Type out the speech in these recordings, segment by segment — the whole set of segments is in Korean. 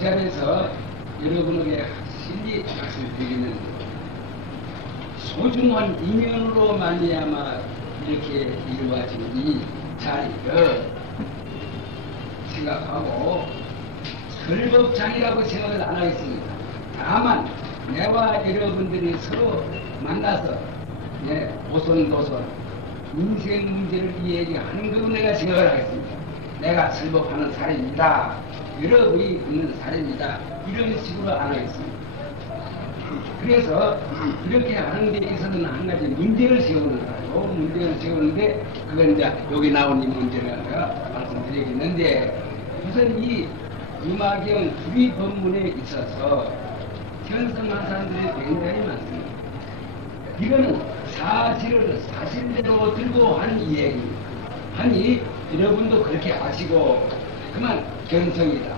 자리에서 여러분에게 확실히 말씀드리는 소중한 인연으로 말미암아 이렇게 이루어진 이 자리를 생각하고 설법장이라고 생각을 안 하겠습니다. 다만 내와 여러분들이 서로 만나서 오손도손 인생 문제를 이야기하는 거 내가 생각을 하겠습니다. 내가 설법하는 사람입니다. 여러분이 있는 사람입니다. 이런 식으로 안 하겠습니다. 그래서 이렇게 하는 데 있어서는 한 가지 문제를 세우는 거예요. 문제를 세우는데 그건 이제 여기 나온 이 문제를 말씀드리겠는데 우선 이 유마경 불의 법문에 있어서 현성한 사람들이 굉장히 많습니다. 이거는 사실을 사실대로 들고 한 이야기입니다. 하니 여러분도 그렇게 아시고 그만 견성이다,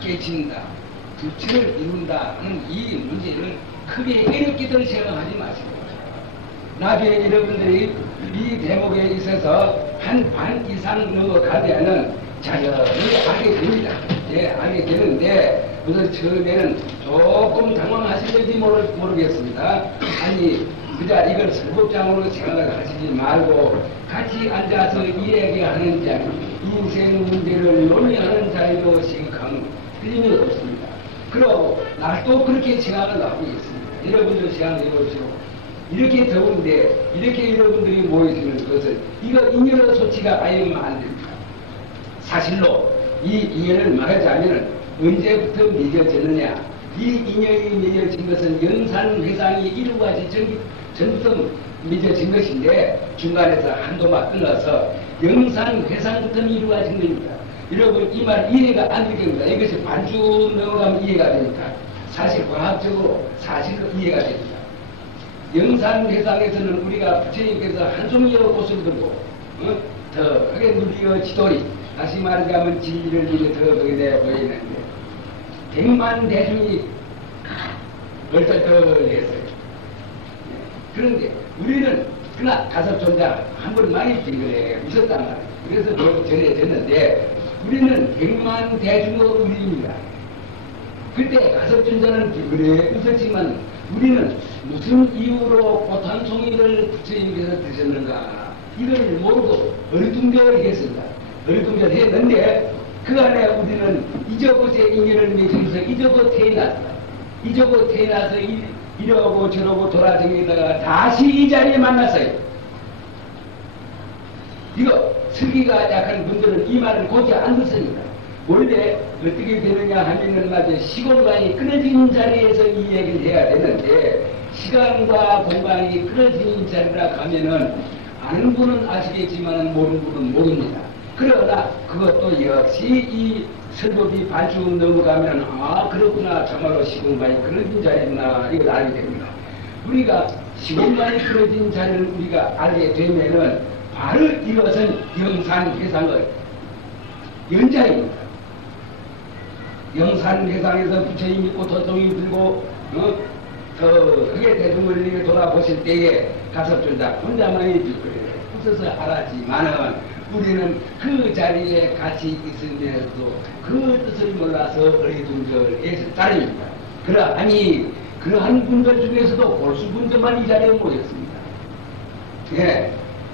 깨친다, 부치를 이룬다 하는 이 문제를 크게 어렵게들 생각하지 마시고 나중에 여러분들이 이 대목에 있어서 한 반 이상 넘어가면은 자연히 알게 됩니다. 알게 되는데 우선 처음에는 조금 당황하실지 모르겠습니다. 아니 그자 이걸 설법장으로 생각을 하시지 말고 같이 앉아서 이야기하는 자리, 인생 문제를 논의하는 자리로 생각하면 틀림이 없습니다. 그리고 나도 그렇게 생각을 하고 있습니다. 여러분들 생각해 보시오. 이렇게 더운데 이렇게 여러분들이 모이시는 것은 이거 인연의 소치가 아니면 안 됩니다. 사실로 이 인연을 말하자면 언제부터 맺어졌느냐. 이 인연이 맺어진 것은 영산회상이 이루어진 전부터 맺어진 것인데 중간에서 한도만 끊어서 영산회상부터 이루어진 겁니다. 여러분 이 말 이해가 안 되겠습니다. 이것이 반주 넘어가면 이해가 됩니다. 사실 과학적으로 사실로 이해가 됩니다. 영산회상에서는 우리가 부처님께서 한송이의 옷을 들고 더 크게 누리어 지도리 다시 말하자면 진리를 이제 더 거기에 대해 보이는데 100만 대중이 얼떨떨했어요. 그런데 우리는 그나 가섭존자 한 번 많이 비교해 있었단 말이에요. 그래서 전해졌는데 우리는 100만 대중의 우리입니다. 그때 가섭존자는 비교해 있었지만 우리는 무슨 이유로 고탄송이를 부처님께서 드셨는가 이걸 모르고 어리둥절했습니다. 어리둥절했는데 그 안에 우리는 이저곳의 인연을 맺으면서 이저곳 태어났다. 이저곳 태어나서 이러고 저러고 돌아다니다가 다시 이 자리에 만났어요. 이거 슬기가 약한 분들은 이 말을 곧지 안 듣습니다. 원래 어떻게 되느냐 하면은 맞아 시공간이 끊어지는 자리에서 이 얘기를 해야 되는데 시간과 공간이 끊어지는 자리라 가면은 아는 분은 아시겠지만 모르는 분은 모릅니다. 그러나 그것도 역시 이 설법이 반쯤 넘어가면 그렇구나 정말로 시공간이 끊어진 자리구나 이걸 알게 됩니다. 우리가 시공간이 끊어진 자리를 우리가 알게 되면은 바로 이것은 영산회상의 연장입니다. 영산회상에서 부처님 믿고 도통이 들고 더 크게 대중을 돌아보실 때에 가섭존자 혼자만이 비거예요. 웃어서 알았지만은 우리는 그 자리에 같이 있으면서도 그 뜻을 몰라서 어리둥절해서 따릅니다. 그러하니 그러한 분들 중에서도 골수분들만 이 자리에 모였습니다.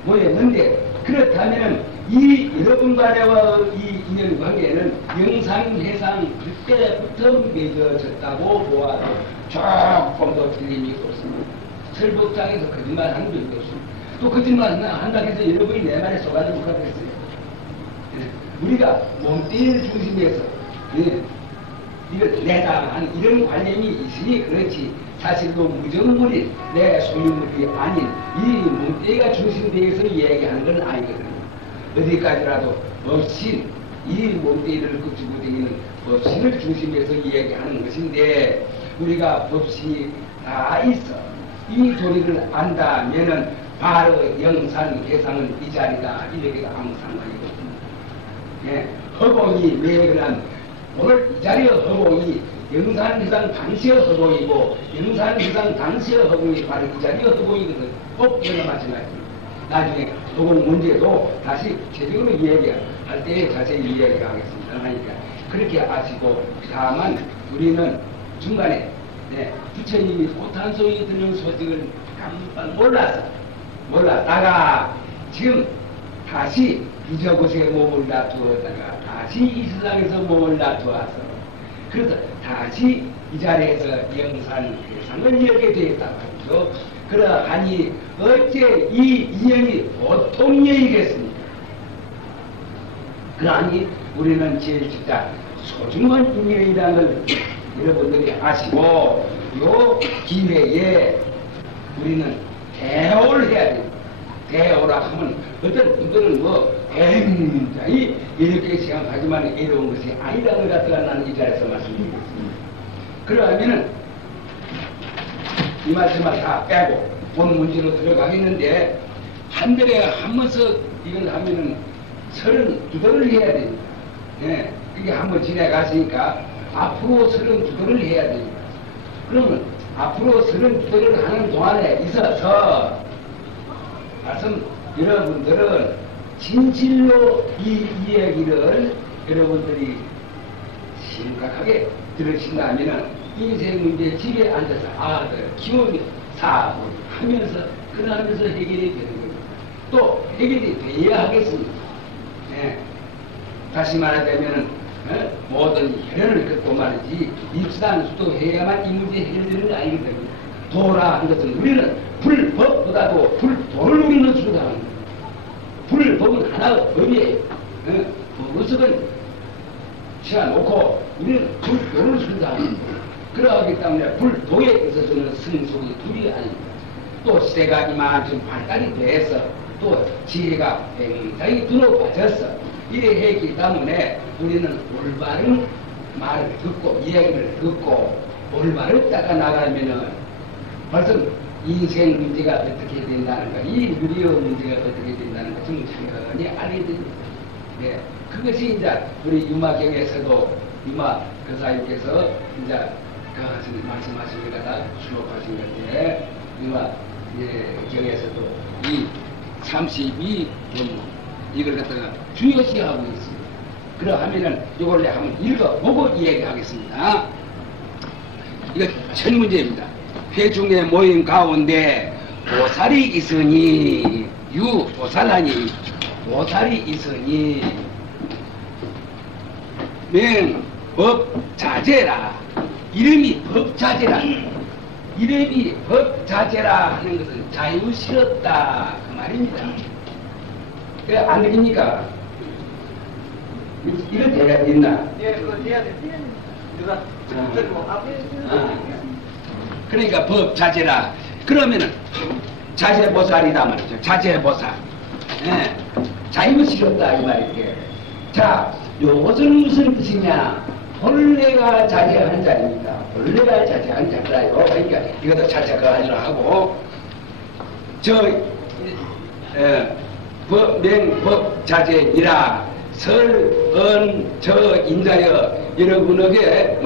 모였는데 그렇다면 이 여러분과 내와 이 인연 관계는 영산회상 그때부터 맺어졌다고 보아도 조금도 틀림이 없습니다. 설법장에서 거짓말 한 적이 없습니다. 또 거짓말 한다고 해서 여러분이 내 말에 속아서 못 하겠어요. 우리가 몸뚱이를 중심에서 이걸 내다 하는 이런 관념이 있으니 그렇지 사실도 무정물인 내 소유물이 아닌 이 몸뚱이가 중심되어서 얘기하는 건 아니거든요. 어디까지라도 법신 이 몸뚱이를 끄집고 다니는 법신을 중심해서 얘기하는 것인데 우리가 법신이 다 있어 이 도리를 안다면은 바로 영산회상은 이 자리다 이렇게가 아무 상관이 없습니다. 허공이 매그란 오늘 이 자리의 허공이 영산회상 당시의 허공이고 영산회상 당시의 허공이 바로 이 자리의 허공이거든. 꼭 이런 마찬가지입니다. 나중에 허공 문제도 다시 최종으로 이야기할 때 자세히 이야기하겠습니다. 하니까 그렇게 아시고, 다만 우리는 중간에 부처님이 고탄소에 드는 소식을 깜빡 몰랐다가 지금 다시 기저곳에 몸을 놔두었다가 다시 이 세상에서 몸을 놔두어서 그래서 다시 이 자리에서 영산 대상을 열게 되었다 말이죠. 그러하니 어째 이 인연이 보통 인연이겠습니까? 그러하니 우리는 제일 진짜 소중한 인연이라는 걸 여러분들이 아시고 요 기회에 우리는 대오를 해야 돼요. 대오라 하면 어떤 분들은 뭐 굉장히 이렇게 생각하지만 이런 것이 아니라는 걸 갖다가 나는 이 자리에서 말씀드리겠습니다. 그러면은 이 말씀을 다 빼고 본 문제로 들어가겠는데 한 달에 한 번씩 이걸 하면은 32도를 해야 됩니다. 예, 이게 한 번 지나갔으니까 앞으로 32도를 해야 됩니다. 그러면 앞으로 32도를 하는 동안에 있어서 말씀 여러분들은 진실로 이 이야기를 여러분들이 심각하게 들으신다면은 인생 문제 집에 앉아서 아들 키우며 사고 하면서 그러면서 해결이 되는 거예요. 또 해결이 돼야 하겠습니다. 네. 다시 말하자면은 모든 혈연을 긋고 말이지 입산 수도해야만 이 문제 해결되는 게 아니거든요. 도라 하는 것은 우리는 불법보다도 불도를 우리는 수도하는 거예요. 불법은 하나의 법이에요. 법의석은 치워놓고 우리는 불도를 수도하는 거예요. 그러하기 때문에 불도에 있어서는 승속이 둘이 아닙니다. 또 시대가 이만큼 발달이 돼서 또 지혜가 굉장히 두루빠졌어. 이래 했기 때문에 우리는 올바른 말을 듣고 이야기를 듣고 올바른 따가 나가면은 벌써 인생 문제가 어떻게 된다는 것, 이 누리의 문제가 어떻게 된다는 것을 충분히 알게 됩니다. 네, 그것이 이제 우리 유마경에서도 유마 교사님께서 이제 그 말씀하신 것 갖다 수록하신 건데 유마 경에서도 이 32번 이걸 갖다가 중요시하고 있습니다. 그러하면은 이걸 내가 한번 읽어보고 이야기하겠습니다. 이거 첫 문제입니다. 회중의 모임 가운데 보살이 있으니 보살하니 보살이 있으니 법자제라. 이름이 법자제라. 이름이 법자제라 하는 것은 자유스럽다 그 말입니다. 안 되십니까? 이거 돼야 있나? 예, 그거 돼야 돼. 누가 그러니까 법자제라. 그러면은 자제보살이다 말이죠. 자제보살. 예. 자유스럽다 이 말이에요. 자, 요것은 무슨 뜻이냐? 본래가 자제하는 자입니다. 본래가 자제하는 자라요. 그러니까 이것도 자제가 아니라 하고 명법자제니라 설언 인자여 여러분에게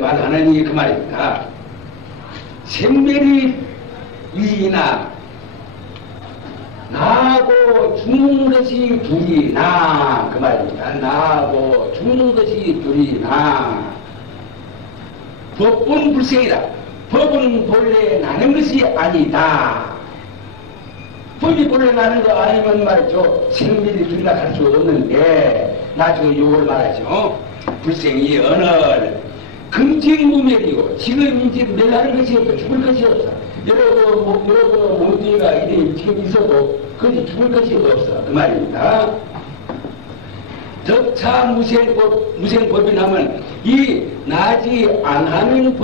말하느니 그 말입니다. 생멸이 위이나 나하고 죽는 것이 둘이나 그 말입니다. 나하고 죽는 것이 둘이나 법은 불생이다. 법은 본래 나는 것이 아니다. 법이 본래 나는 거 아니면 말이죠. 생멸이 둘이나 갈 수 없는데 나중에 요걸 말하죠. 불생이 언을 금징무멸이고 지금 이제 멸하는 것이 없고 죽을 것이 없어. 여러분 몸뚱이가 이래 지금 있어도 그것이 죽을 것이 없어. 그 말입니다. 덕차 무생법이 나면 이 나지 안하는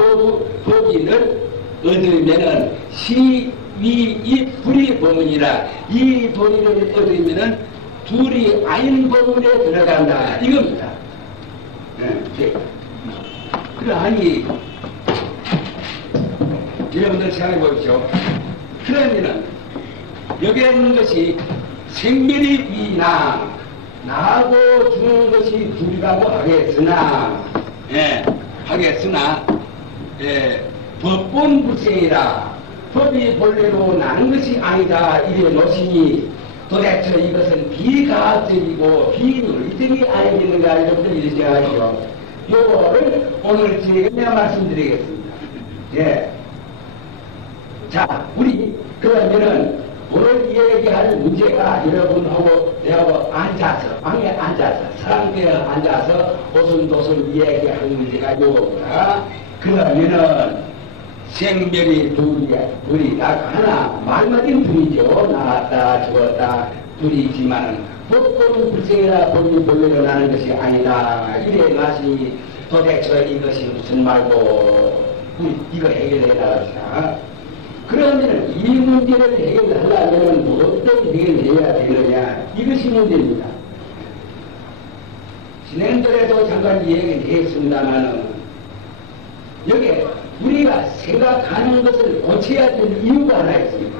법인을 얻으면은 이 불이 법문이라 이 법인을 얻으면은 둘이 아닌 법문에 들어간다 이겁니다. 네. 그러하니 여러분들 생각해 보십시오. 그러면은 여기에 있는 것이 생멸이 위나 나하고 죽는 것이 둘이라고 하겠으나 법본 불생이라 법이 본래로 나는 것이 아니다 이래 놓으시니 도대체 이것은 비과학적이고 비논리적이 아니겠는가 이렇게 일제하죠. 요거를 오늘 제가 말씀드리겠습니다. 예. 자, 우리 그러면은 오늘 얘기할 문제가 여러분하고 내하고 앉아서 방에 앉아서 사람들에 앉아서 오순도순 얘기할 문제가 요거구나. 그러면은 생별이 둘이 딱 하나 말마디는 둘이죠. 나왔다 죽었다 둘이지만은 법권 불생이라 법이 본래로 나는 것이 아니다. 이래 낫이 도대체 이것이 무슨 말고 우리 이거 해결해라 합시다. 그러면 이 문제를 해결하려면 어떤 해결해야 되느냐 이것이 문제입니다. 지난번에도 잠깐 얘기를 했습니다마는 여기에 우리가 생각하는 것을 고쳐야 될 이유가 하나 있습니다.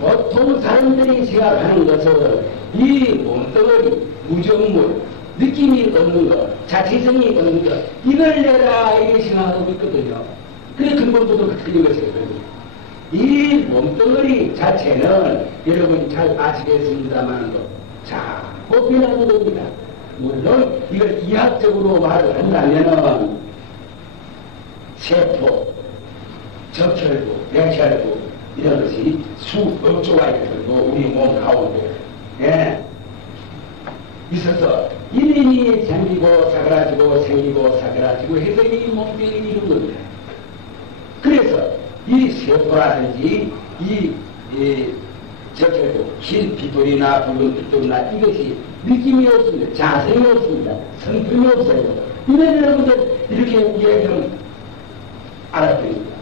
보통 사람들이 생각하는 것은 이 몸뚱어리, 무정물, 느낌이 없는 것, 자체성이 없는 것 이걸 내라 이렇게 생각하고 있거든요. 그래 근본부터 틀린 것이거든요. 이 몸뚱어리 자체는 여러분 잘 아시겠습니다만 자, 뽑히는 겁니다. 물론 이걸 이학적으로 말을 한다면은 세포, 적혈구, 백혈구 이런 것이 수억조가 있거든요. 우리 몸 가운데 있어서 이름이 생기고 사그라지고 생기고 사그라지고 해서 이 몸뚱이 이룬 겁니다. 그래서 이 세포라든지 이 적혈구, 흰 핏돌이나 붉은 핏돌이나 이것이 느낌이 없습니다. 자성이 없습니다. 성품이 없어요. 이런 여러분들 이렇게 얘기하면 알아들습니다.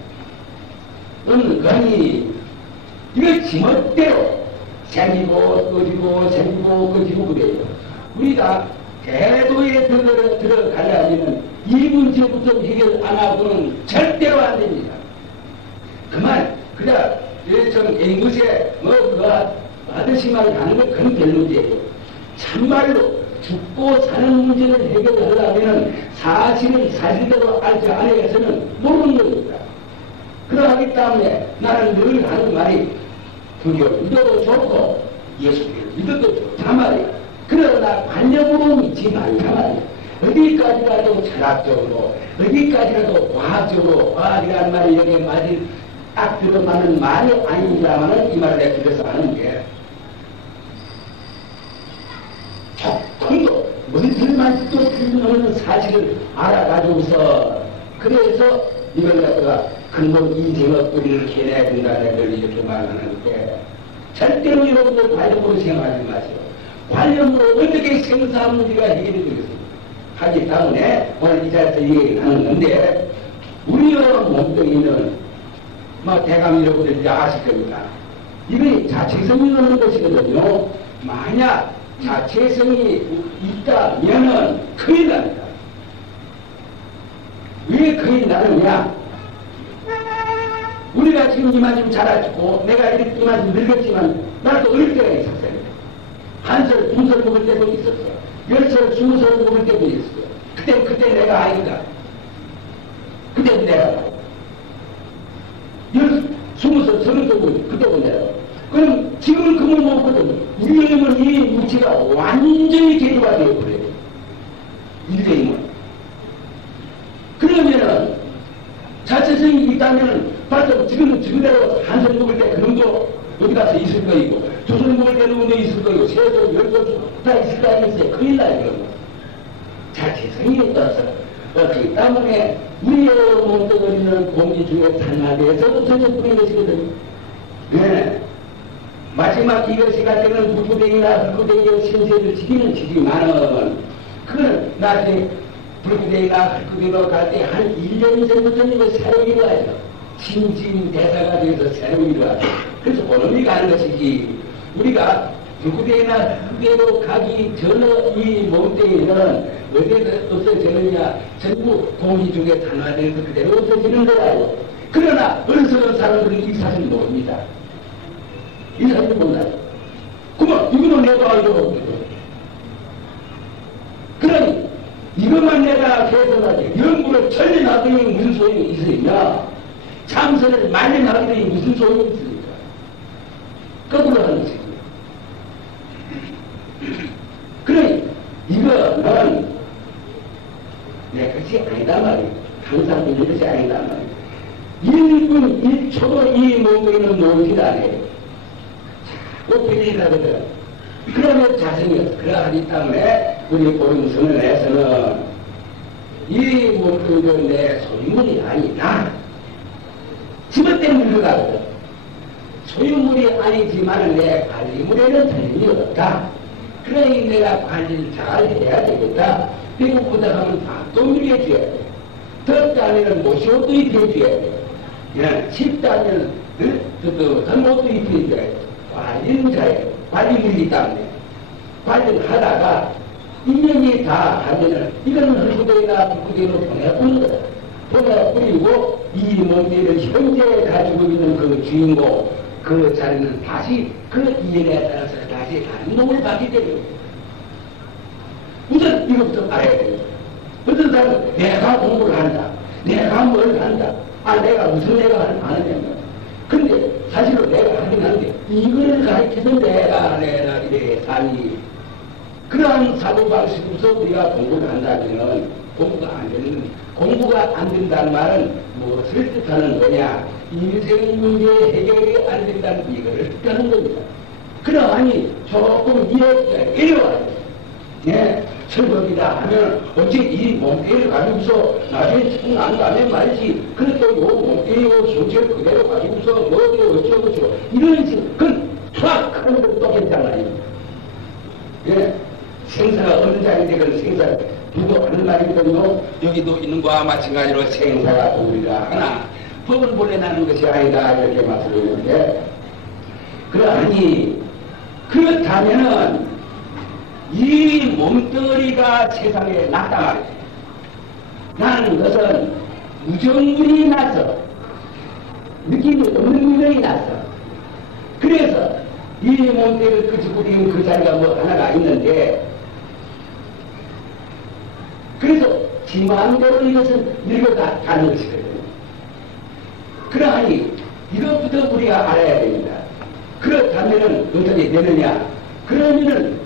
은근히 이걸 지멋대로 생기고 꺼지고 생기고 꺼지고 그래요. 우리가 대도에 들어가려면 이 문제부터 해결 안 하고는 절대로 안 됩니다. 그만 좀 앵무새 아저씨만 하는 건 그건 별 문제예요. 참말로 죽고 사는 문제를 해결하려면 사실대로 알지 않아서는 모르는 겁니다. 그러하기 때문에 나는 늘 하는 말이 불교를 믿어도 좋고 예수를 믿어도 좋단 말이야. 그러나 관념으로 믿지 말단 말이야. 어디까지 가도 철학적으로 어디까지 가도 과학적으로 과학이라는 말이 여기에 말이 딱 들어가는 말이 아닙니다만은 이 말을 내가 그래서 하는 게 조금도 뭔들만 또 틀림없는 사실을 알아가지고서 그래서 이걸 갖다가 근본 인생의 뿌리를 캐내야 된다는 걸 이렇게 말하는데 절대로 여러분들 관념으로 생각하지 마세요. 관념으로 어떻게 생사 문제가 해결이 되겠습니까? 하기 때문에 오늘 이 자리에서 얘기를 하는 건데 우리의 몸뚱이는 대감 여러분들 이제 아실 겁니다. 이게 자체성이 없는 것이거든요. 만약 자체성이 있다면은 큰일 납니다. 왜 큰일 나느냐? 우리가 지금 이만큼 자라지고 내가 이만큼 늙었지만 나도 어릴 때가 있었어요. 한설, 두설 먹을 때도 있었어요. 10설, 20설 먹을 때도 있었어요. 그때 내가 아이가. 그때 내가 20살, 30살, 그때도 내가. 그럼 지금은 그걸 먹거든요. 우리 힘은 이 무치가 완전히 개조가 되어버려요. 인생의 힘은. 그러면은 자체성이 있다면은 맞아. 지금대로 한살 먹을 때 그런 거 어디 가서 있을 거이고, 두 살 먹을 때는 어디 있을 거이고, 세 살, 10살 다 있을 거 아니겠어요? 큰일 나요, 그런 거. 자체성이 없어서. 그렇기 때문에 우리의 몸뚱어리는 공기 중에 단마대에서부터 뿌린 것이거든요. 네. 마지막 이것이 갈 때는 불구덩이나 흙구덩이에 신세를 지기는 지지만은, 그건 나중에 불구덩이나 흙구덩이로 갈 때 한 1년 전부터 이거 새로 이루어야죠. 신진대사가 돼서 새로 이루어야죠. 그래서 그놈이 가는 것이지, 우리가 불구덩이나 흙구덩이로 가기 전에 이 몸뚱이는 어디에 없어지느냐, 전부 공기 중에 단화되어서 그대로 없어지는 거라고. 그러나 어리석은 사람들은 이 사실 모릅니다. 이 사실 몰라요. 그러면 이거는 내가 알고 그러니 이것만 내가 해석하지 연구를 천리 나더니 무슨 소용이 있으냐, 참선을 말리 나더니 무슨 소용이 있습니까? 거꾸로 하는 것이죠. 항상 있는 것이 아니란 말이에요. 1분 1초도 이 몸에는 멈추지 않아요. 자꾸 빌리가거든. 그러면 자성이 없어. 그러하기 때문에 우리 보름선언에서는 이 몸도 내 소유물이 아니다. 집어때 물러가거든. 소유물이 아니지만 내 관리물에는 다름이 없다. 그러니 내가 관리를 잘 해야 되겠다. 배고프다 하면 밥도 먹여줘야 돼. 덥다 하면 모시옷도 입혀줘야 돼. 그냥 춥다 하면 뜨뜻한 옷도 입혀줘야 돼. 관리는 잘해. 관리물이 때문에. 관리를 하다가 인연이 다 하면은 이거는 흙구덩이나 불구덩이로 보내버리는 거다. 보내버리고 이 몸매를 현재 가지고 있는 그 주인공 그 자리는 다시 그 인연에 따라서 다시 다른 놈을 받게 되는 거예요. 우선 이것부터 알아야 돼요. 어떤 사람은 내가 공부를 한다. 내가 뭘 한다. 내가 무슨 내가 하느냐. 근데 사실은 내가 하긴 하는데 이거를 가르쳐서 내가 이래 삶이 그러한 사고방식으로서 우리가 공부를 한다면 공부가 안 되는, 공부가 안 된다는 말은 무엇을 뜻하는 거냐? 인생 문제 해결이 안 된다는 이거를 뜻하는 겁니다. 그러하니 조금 이해가 어려워요. 예, 철법이다 하면 어째 이 몸뚱이를 가지고서 나중에 청안 가면 말이지. 그래도 요 몸뚱이 형체를 그대로 가지고서 뭐고 어쩌고 이런 식으로 그건 쫙 하는 것도 괜찮단 말이에요. 예. 생사가 어느 자리인데 그런 생사 누구 하는 말이거든요. 여기도 있는 거와 마찬가지로 생사가 우리가 하나 법은 본래 나는 것이 아니다 이렇게 말씀드리는데 그러하니 그렇다면은 이 몸뚱이가 세상에 났다 말이에요. 나는 것은 무정물이 나서 느낌이 없는 물건이 나서 그래서 이 몸뚱이를 끄집고 있는 그 자리가 뭐 하나가 있는데 그래서 지 마음대로 이것은 늙어가는 것이거든요. 그러하니 이것부터 우리가 알아야 됩니다. 그렇다면은 어떻게 되느냐? 그러면은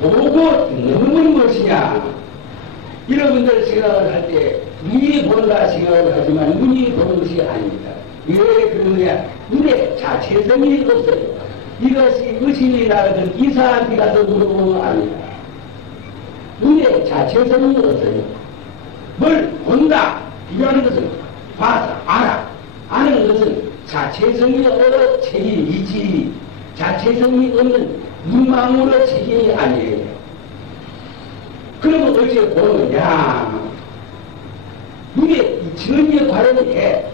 보고 듣는 건 무엇이냐? 여러분들 생각을 할 때 눈이 본다 생각을 하지만 눈이 보는 것이 아닙니다. 왜 그러느냐? 눈에 자체성이 없어요. 이것이 의심이 나거든 이사한테 가서 물어보면 압니다. 눈에 자체성이 없어요. 뭘 본다. 이라는 것은 봐서 알아. 아는 것은 자체성이 없는 책임이지. 자체성이 없는 눈망울의 책임이 아니에요. 그러면 어째 보는 거냐. 눈에 지는 역할을 해.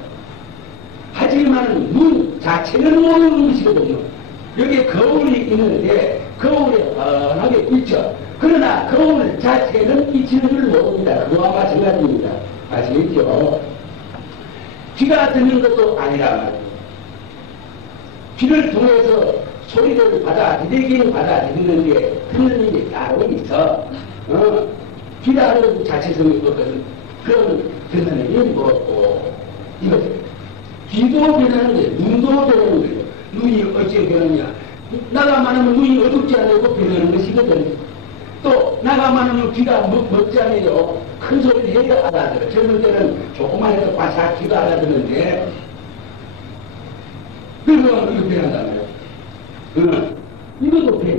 하지만 눈 자체는 모르는 것이거든요. 여기 거울이 있는데 거울에 뻔하게 있죠. 그러나 거울 자체는 비치는 줄 모릅니다. 그와 마찬가지입니다. 아시겠죠? 귀가 듣는 것도 아니란 말이에요. 귀를 통해서 소리를 받아들이긴 받아들이는데 듣는 일이 따로 있어. 귀라는 자체성이 없거든. 그럼 듣는 일이 뭐고 이거죠. 귀도 변하는 거예요. 눈도 변하는 거예요. 눈이 어찌 변하냐. 나가 말하면 눈이 어둡지 않고 변하는 것이거든. 또 나가 말하면 귀가 먹지 않아요. 큰 소리를 해야 알아들어. 젊을 때는 조금만 해도 바삭 귀가 알아듣는데 그러면 이거 변한다며요. 이것도 변해.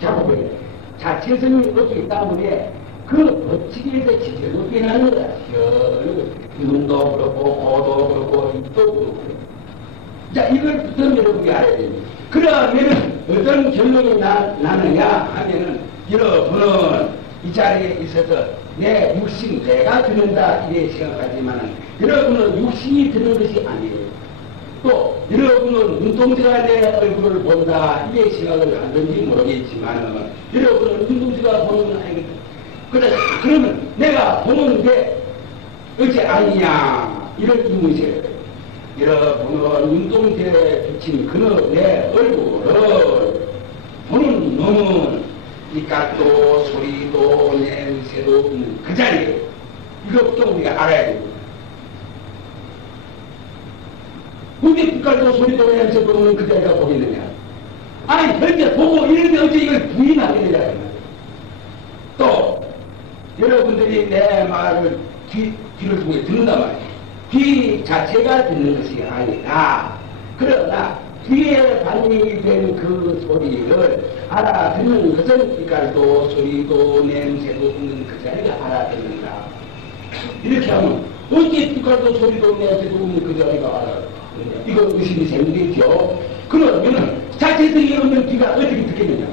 자꾸 변해. 자체성이 없기 때문에 그 법칙에서 지대로 변하는 거다. 눈도 그렇고 코도 그렇고 입도 그렇고. 자, 이걸부터 여러분이 알아야 됩니다. 그러면은 어떤 결론이 나느냐 하면은 여러분은 이 자리에 있어서 내 육신 내가 듣는다 이래 생각하지만은 여러분은 육신이 듣는 것이 아니에요. 또 여러분은 눈동자가 내 얼굴을 본다 이래 생각을 하는지 모르겠지만은 여러분은 눈동자가 보는 건 아니거든. 그러면 내가 보는데 어째 아니냐 이런 의문이세요. 여러분은 눈동자에 비친 그는 내 얼굴을 보는 놈은 빛깔도 소리도 냄새도 없는 그 자리에 이것도 우리가 알아야 됩니다. 근데 빛깔도 소리도 냄새도 없는 그 자리가 보이느냐? 아니 현재 보고 이런데 어째 이걸 부인하게 되냐? 또 여러분들이 내 말을 귀를 통해 듣는단 말이에요. 귀 자체가 듣는 것이 아니라, 그러나 귀에 반영이 된 그 소리를 알아듣는 것은 빛깔도 소리도 냄새도 없는 그 자리가 알아듣는다. 이렇게 하면 어떻게 빛깔도 소리도 냄새도 없는 그 자리가 알아듣느냐. 이거 의심이 생기겠죠. 그러면은 자체성이 없는 귀가 어떻게 듣겠느냐.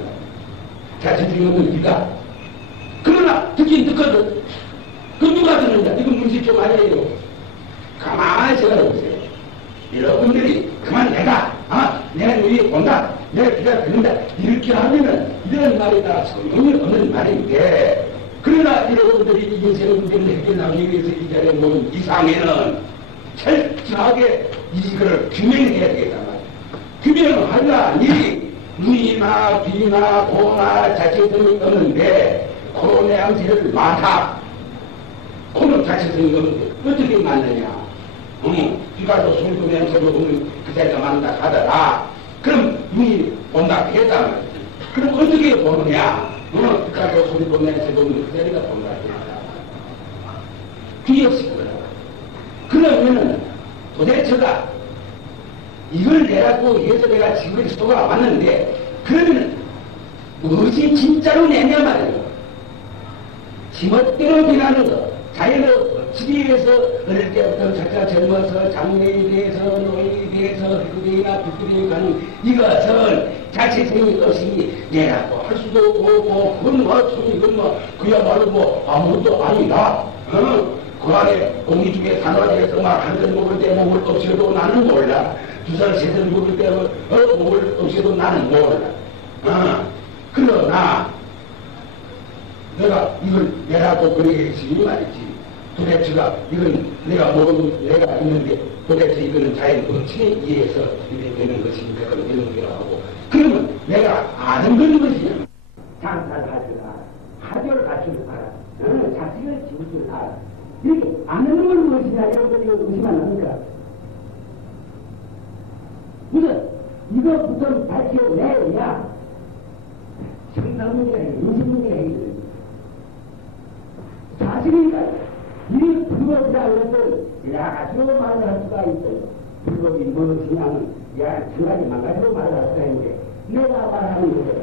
자체성이 없는 귀가. 그러나 듣긴 듣거든. 그 누가 듣느냐. 이거 문제 좀 알아요. 가만히 생각해보세요. 여러분들이 그만 내가 내 눈이 본다, 내 귀가 듣는다 이렇게 하면은 이런 말이다 소용이 없는 말인데, 그러나 여러분들이 인생의 문제를 해결하기 위해서 이 자리에 모인 이상에는 철저하게 이거를 규명해야 되겠단 말이야. 규명을 하려니 눈이나 귀나 코나 자체성이 없는데 코로 내향세를 맡아. 코는 자체성이 없는데 어떻게 맞느냐. 귀가도 소리도 냄새도 없는 그 자리가 맞는다 하더라. 그럼 눈이 본다 했단 말이지. 그럼 어떻게 보느냐. 귀가도 소리도 냄새도 없는 그 자리가 본다 했다. 귀 없이 보더라. 그러면은 도대체가 이걸 내라고 해서 내가 지금 속아 왔는데, 그러면은 무엇이 진짜로 내냐 말이에요. 지멋대로 비나는 거. 자연을 지기 위해서 어릴 때부터 자기가 젊어서 장래에 대해서 노인에 대해서 흑대이나 북대에 가는 이것은 자체성이 없이 내라고 할 수도 없고, 그건 이건 그야말로 아무것도 아니다. 그 안에 공기 중에 단화에서 한잔 먹을 때 목을 없애도 나는 몰라. 두 살 세 살 먹을 때 목을 없애도 나는 몰라. 그러나 내가 이걸 내라고 그렇게 했으니 말이지. 도대체가 이건 내가 먹은 내가 있는데 도대체 이거는 자연 법칙에 의해서 이렇게 되는 것이니까 이런 거라고 하고, 그러면 내가 아는 건 것이냐. 장사를 하더라, 하교를 갖추를 알아, 자식을 지울 줄 알아. 이렇게 아는 건 무엇이냐. 여러분들 이거 의심 안 합니까? 우선 이것부터 밝혀내야 정상 문제가 인식 문제가 해결됩니다. 자식이니까 이 불법이라는 것을 여러 가지로 말을 할 수가 있어요. 불법이 무엇이냐는 여러 가지만 가지로 말을 할 수가 있는데, 내가 말하는 것은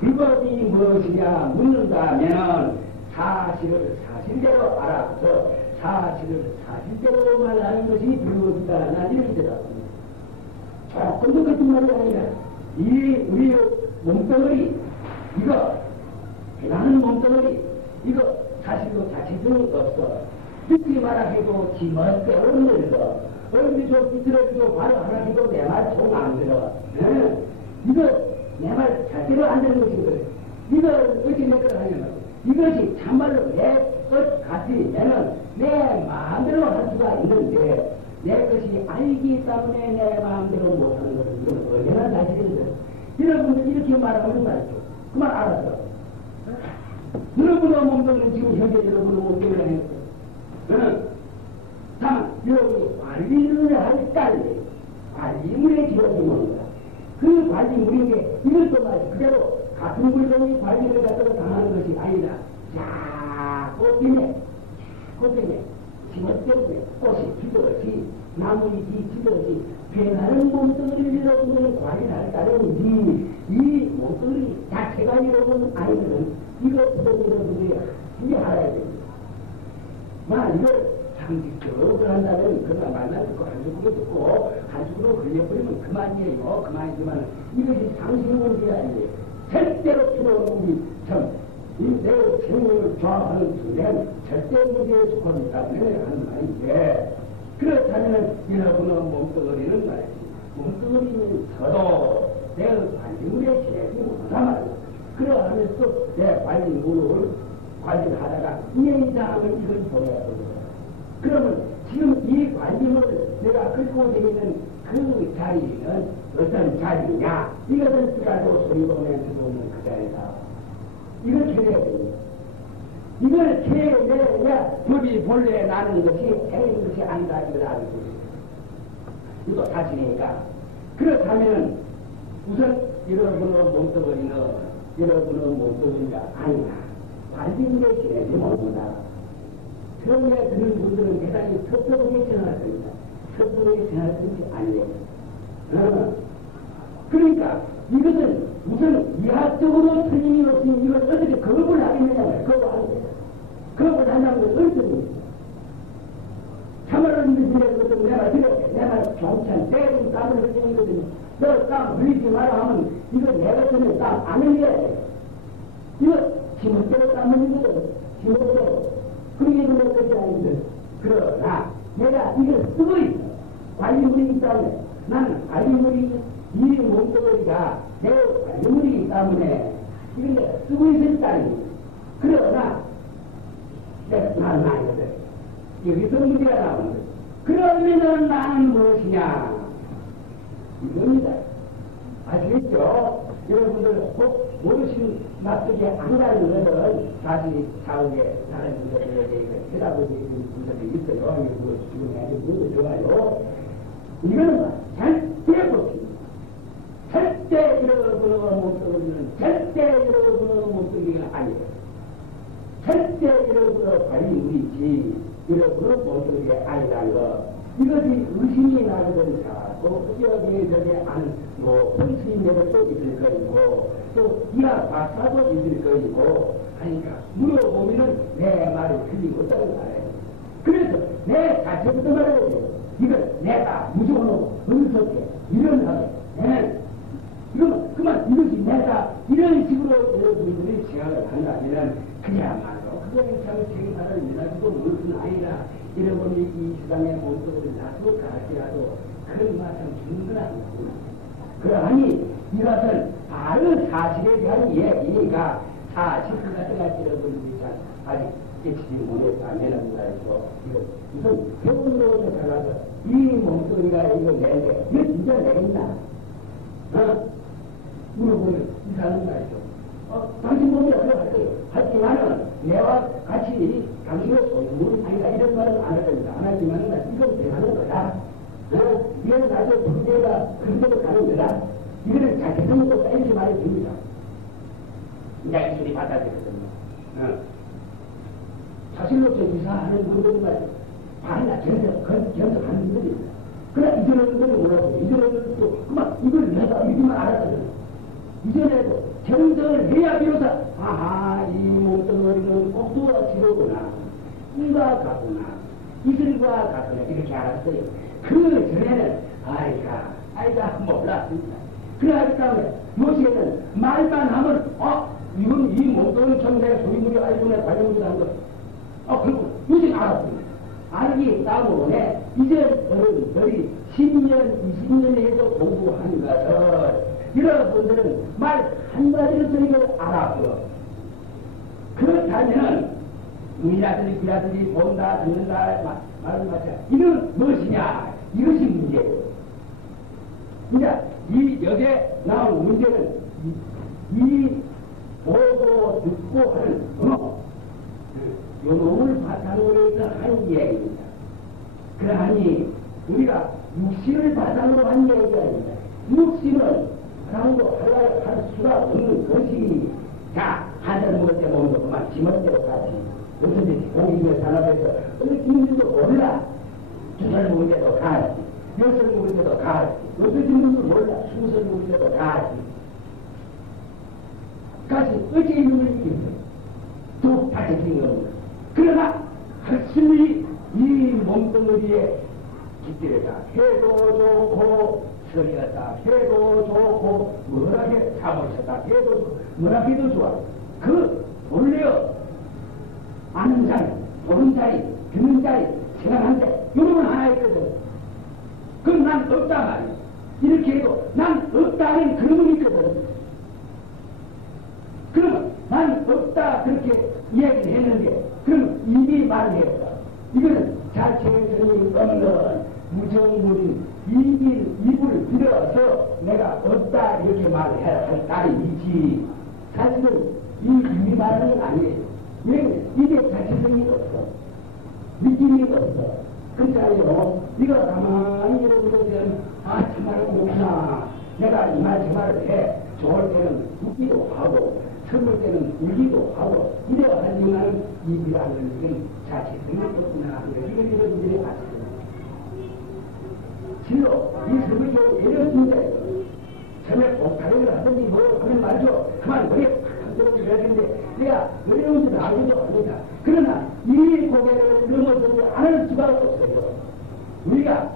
불법이 무엇이냐 묻는다면 사실을 사실대로 알아서 사실을 사실대로 말하는 것이 불법이다. 난 이렇게 대답합니다. 조금도 거짓말이 아니라 이 우리 몸덩어리 이거 나는 몸덩어리 이거 사실로 자체성이 없어. 듣기 말하기도 지멋대로 늘어. 어디 좀 비틀어지고 바로 하나기도 내 말 통 안 들어. 이거 내 말 절대로 안 되는 것이거든. 이걸 어찌 내 걸 하냐면 이것이 참말로 내 것 같이 내는 내 마음대로 할 수가 있는데, 내 것이 알기 때문에 내 마음대로 못하는 것은 이건 언제나 사실인데, 여러분들 이렇게 말하면 말이죠. 그 말 알았어. 여러분의 몸뚱이는 지금 현재 여러분의 몸뚱이를 했어요. 다만 여러분이 관리를 할 딸, 관리물에 지어지는 거야. 그 관리물에게 이것도 말이야. 그대로 같은 물건이 관리를 갖다가 당하는 것이 아니라 자꾸 빛내, 지멋대로 꽃이 피듯이 나무잎이 피듯이 변하는 몸뚱이를 여러분은 관리할 따르는지, 이 몸뚱이 자체가 여러분 아니면 이것부터 여러분이 이해 알아야 됩니다. 이걸 상식적으로 한다면 그가 말만 듣고 한 주꾸로 듣고 한 주꾸로 걸려버리면 그만이에요. 그만이지만 이것이 상식 문제가 아니에요. 절대로 필요 없는 내 생명을 조합하는 중에는 절대 문제에 속합니다. 하는 말인데, 그렇다면 여러분은 몸뚱어리는 말이지. 몸뚱어리는 저도 내 관리물에 지내지 못하단 말이야. 그러하면서 내 관리물을 관리를 하다가 이해이상하면 이걸 보내야 됩니다. 그러면 지금 이 관리물을 내가 긁고 다니는 그 자리는 어떤 자리냐? 이것은 쓰가지고 소리도 낸수도 없는 그 자리다. 이걸 캐내야 됩니다. 이걸 캐내야 법이 본래 나는 것이 되는 것이 아니다. 이걸 알고 있습니다. 이거 사실이니까. 그렇다면 우선 여러분의 몸뚱어리가 아니다. 관리물에 지내지 못한다. 처음에 듣는 분들은 대단히 섭섭하게 생각할 겁니다. 섭섭하게 생각할 것이 아니에요. 그러니까 이것은 우선 이학적으로 틀림이 없으니 이걸 어떻게 거부를 하겠느냐 말이에요. 거부하는 거예요. 거부한다는 건 어렵습니다. 참말로 믿으시는 것은 내 말 경찰 때리고 땀을 흘리는 거거든요. 너 땀 흘리지 마라 하면 이거 내가 전에 땀 안 흘려야 돼. 이거 지멋대로 땀 흘리거든. 지멋대로. 그러게 그런 것이 아닌데. 그러나 내가 이걸 쓰고 있어. 관리물이기 때문에 나는 관리물이 이 몸뚱어리가 내 관리물이기 때문에 이걸 내가 쓰고 있을 따름이야. 그러나 나는 아니거든. 여기서 문제가 나오는 거예요. 그러면은 나는 무엇이냐? 이겁니다. 아시겠죠? 여러분들 꼭 모르시는 납득이 안 가는 것은 사실 좌우에 다른 분들에게 해답을 해주는 분들이 있어요. 이거 지금 해주는 거 좋아요. 이거는 절대 없습니다. 절대 이러고는 목소리는 절대 이러고는 목소리가 아니에요. 절대 이러고는 관리물이지. 이러고는 목소리가 아니라는 거. 이것이 의심이 나거든 자고 여기에 저기 뭐 혼수인들도 있을 거이고 또 이학 박사도 있을 거이고 하니까 물어보면은 내 말을 틀리고 없다는 말이에요. 그래서 내 자체부터 말해보세요. 이걸 내가 무조건 어리석게 일어나게 이건 그만 이것이 내가 이런 식으로 여러분들이 생각을 한다. 이런 그야말로 그냥 참 생사를 내놔도 무슨 아니라 이러보니 이 세상의 몸속을 놔두고 갈지라도 그런 말씀 주는 건 아니구나. 그러하니 이것은 바로 사실에 대한 얘기가 사실 그 같은 걸 잃어버리지 아직 깨치지 못했다면 말이죠. 이거 무슨 병으로 들어가서 이 몸소리가 이거 내는데 이거 진짜 내겠나? 물어보면 이상한 말이죠. 당신 몸이 어려갈 거예요. 하지만은 내와 같이 당신의 소유물이 아니다 이런 말은 안 할 겁니다. 안 하지만은 이건 대하는 거다. 이건 나중에 문제가 그대로 가는 거다. 이거는 자체적으로 쌓이지 말아야 됩니다. 이제 이 소리 받아들였거든요. 사실로 저 이사하는 분들은 말이죠. 반나 견석하는 분들입니다. 그러나 이전에는 몰라서 이전에는 또 그만 이걸 내가 믿기만 알았거든요. 이전에도 견성을 해야 비로소 아하 이 몸뚱어리는 꼭두가 지르구나 이가 가구나 이슬과 가구나 이렇게 알았어요. 그 전에는 아이가 몰랐습니다. 그러기 때문에 요새는 말만 하면 이건 이 몸뚱어리 좀 내가 소유물이 알고나 관련을 한 거 그리고 요새 알았습니다. 알기 때문에 이제 어른들이 10년 20년 해도 공부한 것을 여러분들은 말 한마디로 저희가 알았고 그렇다면 이라들이 본다 듣는다 말을 마찬가지 이는 무엇이냐 이것이 문제예요. 이제 이 여기에 나온 문제는 이 보고 듣고 하는 요놈을 바탕으로 해서 한 이야기입니다. 그러하니 우리가 육신을 바탕으로 한 이야기가 아닙니다. 육신은 사람도 할 수가 없는 것이 한 살 먹을 때 먹는 거 그만 지멋대로 가지. 무슨 공인의 산업에서 어느 김들도 몰라. 2살 먹을 때도 가지. 6살 먹을 때도 가지. 어떤 김들도 몰라. 20살 먹을 때도 가지. 가지. 어째 이놈을 이기겠어요? 또 다시 생각합니다. 그러나 할수이 이 몸뚱어리에 깃들여다 해도 좋고 서리였다 해도 좋고 뭐라게 사버렸다 해도 좋고 뭐라게도 좋아. 그 원래요 아는 자리 보는 자리 듣는 자리 생각하는데 이놈은 하나 있거든. 그럼 난 없다 말이야. 이렇게 해도 난 없다는 그놈은 있거든. 그러면 난 없다 그렇게 이야기를 했는데 그럼 입이 말해요. 이거는 자체성이 없는 무정물인 입을 들여서 내가 없다 이렇게 말해야 할 따름이지. 사실은 이 입이 말하는 건 아니에요. 왜? 입에 자체성이 없어. 느낌이 없어. 그렇잖아요. 이거 가만히 이러고서는 참말로 그렇구나. 내가 이 말 저 말을 해. 좋을 때는 웃기도 하고 젊을 때는 울기도 하고 이래와 하지만 이비라는 것은 자체 생각했구나. 이런 분들이 아시죠. 실로 이 설교를 예렸는데 처음에 옥타리를 하더니 뭐 하면 말이죠. 그만 머리에 팍 들어오게 해야 되는데 내가 어려운 줄 알고도 합니다. 그러나 이 고개를 넘어서지 않을 수가 없어요. 우리가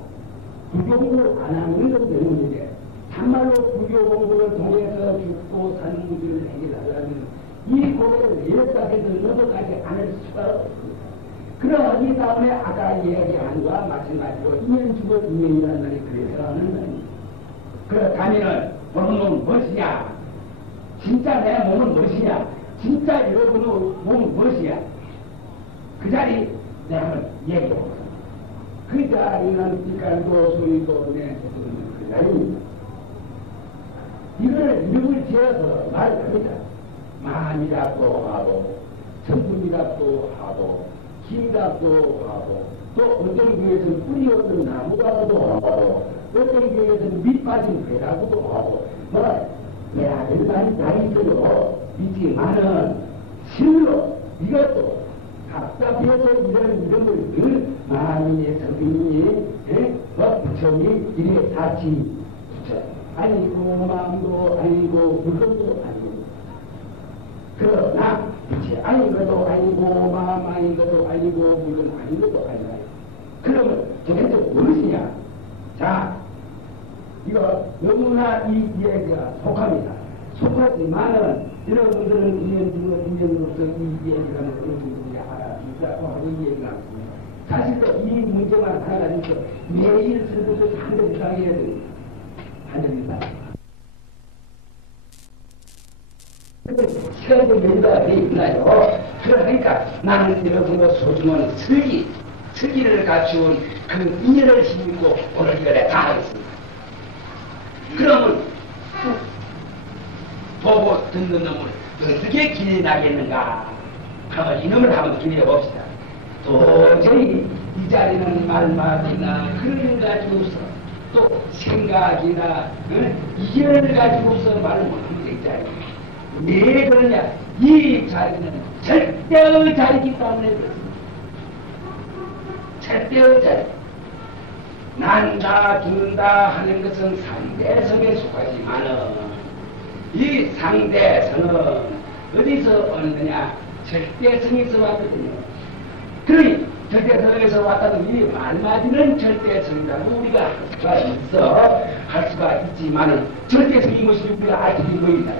불교 공부를 안 하는 것도 되는 문제. 참말로 불교 공부를 통해서 죽고 사는 문제를 해결하려면 이 고개를 이렇다 해서 넘어가지 않을 수가 없습니다. 그러하기 때문에 아까 이야기한 것과 마찬가지로 인연 죽어 인연이라는 말이 그래서 하는 말입니다. 그렇다면 너는 몸은 무엇이냐? 진짜 내 몸은 무엇이냐? 진짜 여러분의 몸은 무엇이냐? 그 자리 내가 한번 얘기해보겠습니다. 그 자리는 빛깔도 소리도 내 그 자리입니다. 이거를 이름을 지어서 말합니다. 마음이라고 하고 천품이라고 하고 힘이라고 하고 또 어떤 교회에서는 뿌리 없는 나무라고도 하고 어떤 교회에서는 밑 빠진 배라고도 하고 뭐 내가 많이 다 있어도 있지만은 실로 이것도 답답해서 이런 이름을 늘 마음이니 성빈이 부처니 이래 사치 부처 아니고 마음도 아니고 물건도 아니고 그러나 빛이 아닌 것도 아니고 마음 아닌 것도 아니고 물건 아닌 것도 아니고 그러면 도대체 무엇이냐? 자 이거 너무나 이 얘기가 속합니다. 속하지만은 여러분들은 인연으로서 이 얘기가 여러분들이 알아주자고 하고 이 얘기가 없습니다. 사실도 이 문제만 하나가 있어 매일 설교도 한 점 이상 해야 됩니다. 한 점 이상. 시간이 몇가 돼 있나요? 그러니까 나는 여러분과 소중한 슬기를 갖추온 그 인연을 힘입고 오늘 이거에 다 하겠습니다. 그러면 보고 듣는 놈을 어떻게 길이 나겠는가? 한번 이놈을 한번 기대해 봅시다. 도저히 이 자리는 말마디나 그런 가지고서 또 생각이나 이견을 가지고서 말을 못하는 이 자리. 왜 그러냐? 이 자리는 절대의 자리이기 때문에 그렇습니다. 절대의 자리. 난다 죽는다 하는 것은 상대성에 속하지만은 이 상대성은 어디서 얻느냐? 절대성에서 왔거든요. 그러니 절대성에서 왔다는 이 말마디는 절대성이라고 우리가 할 수가 있지만은 절대성이 무엇인지 우리가 알 수 있는 겁니다.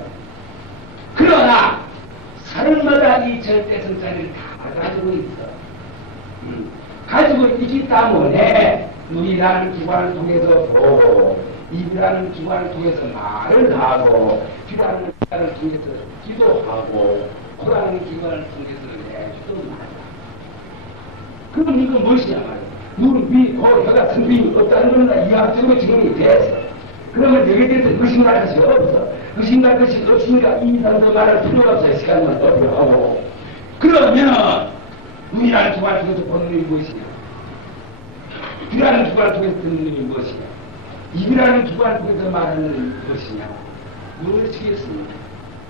그러나 사람마다 이 절대성 자리를 다 가지고 있어. 가지고 있기 때문에 눈이라는 기관을 통해서 보고 입이라는 기관을 통해서 말을 하고 귀라는 기관을 통해서 기도하고 코라는 기관을 통해서 내주도 말이야. 그럼 이거 무엇이냐 말이야. 눈, 귀, 코, 혀가 성빈이 없다는 건 이학적으로 증명이 됐어. 그러면 여기에 대해서 의심할 것이 없어. 의심할 것이 없으니까 이 사람도 말할 필요가 없어요. 시간만 더 필요하고. 그러면 눈이라는 기관을 통해서 보는 놈이 무엇이냐? 귀라는 기관을 통해서 듣는 놈이 무엇이냐? 입이라는 기관을 통해서 말하는 놈이 무엇이냐? 무엇이겠습니까?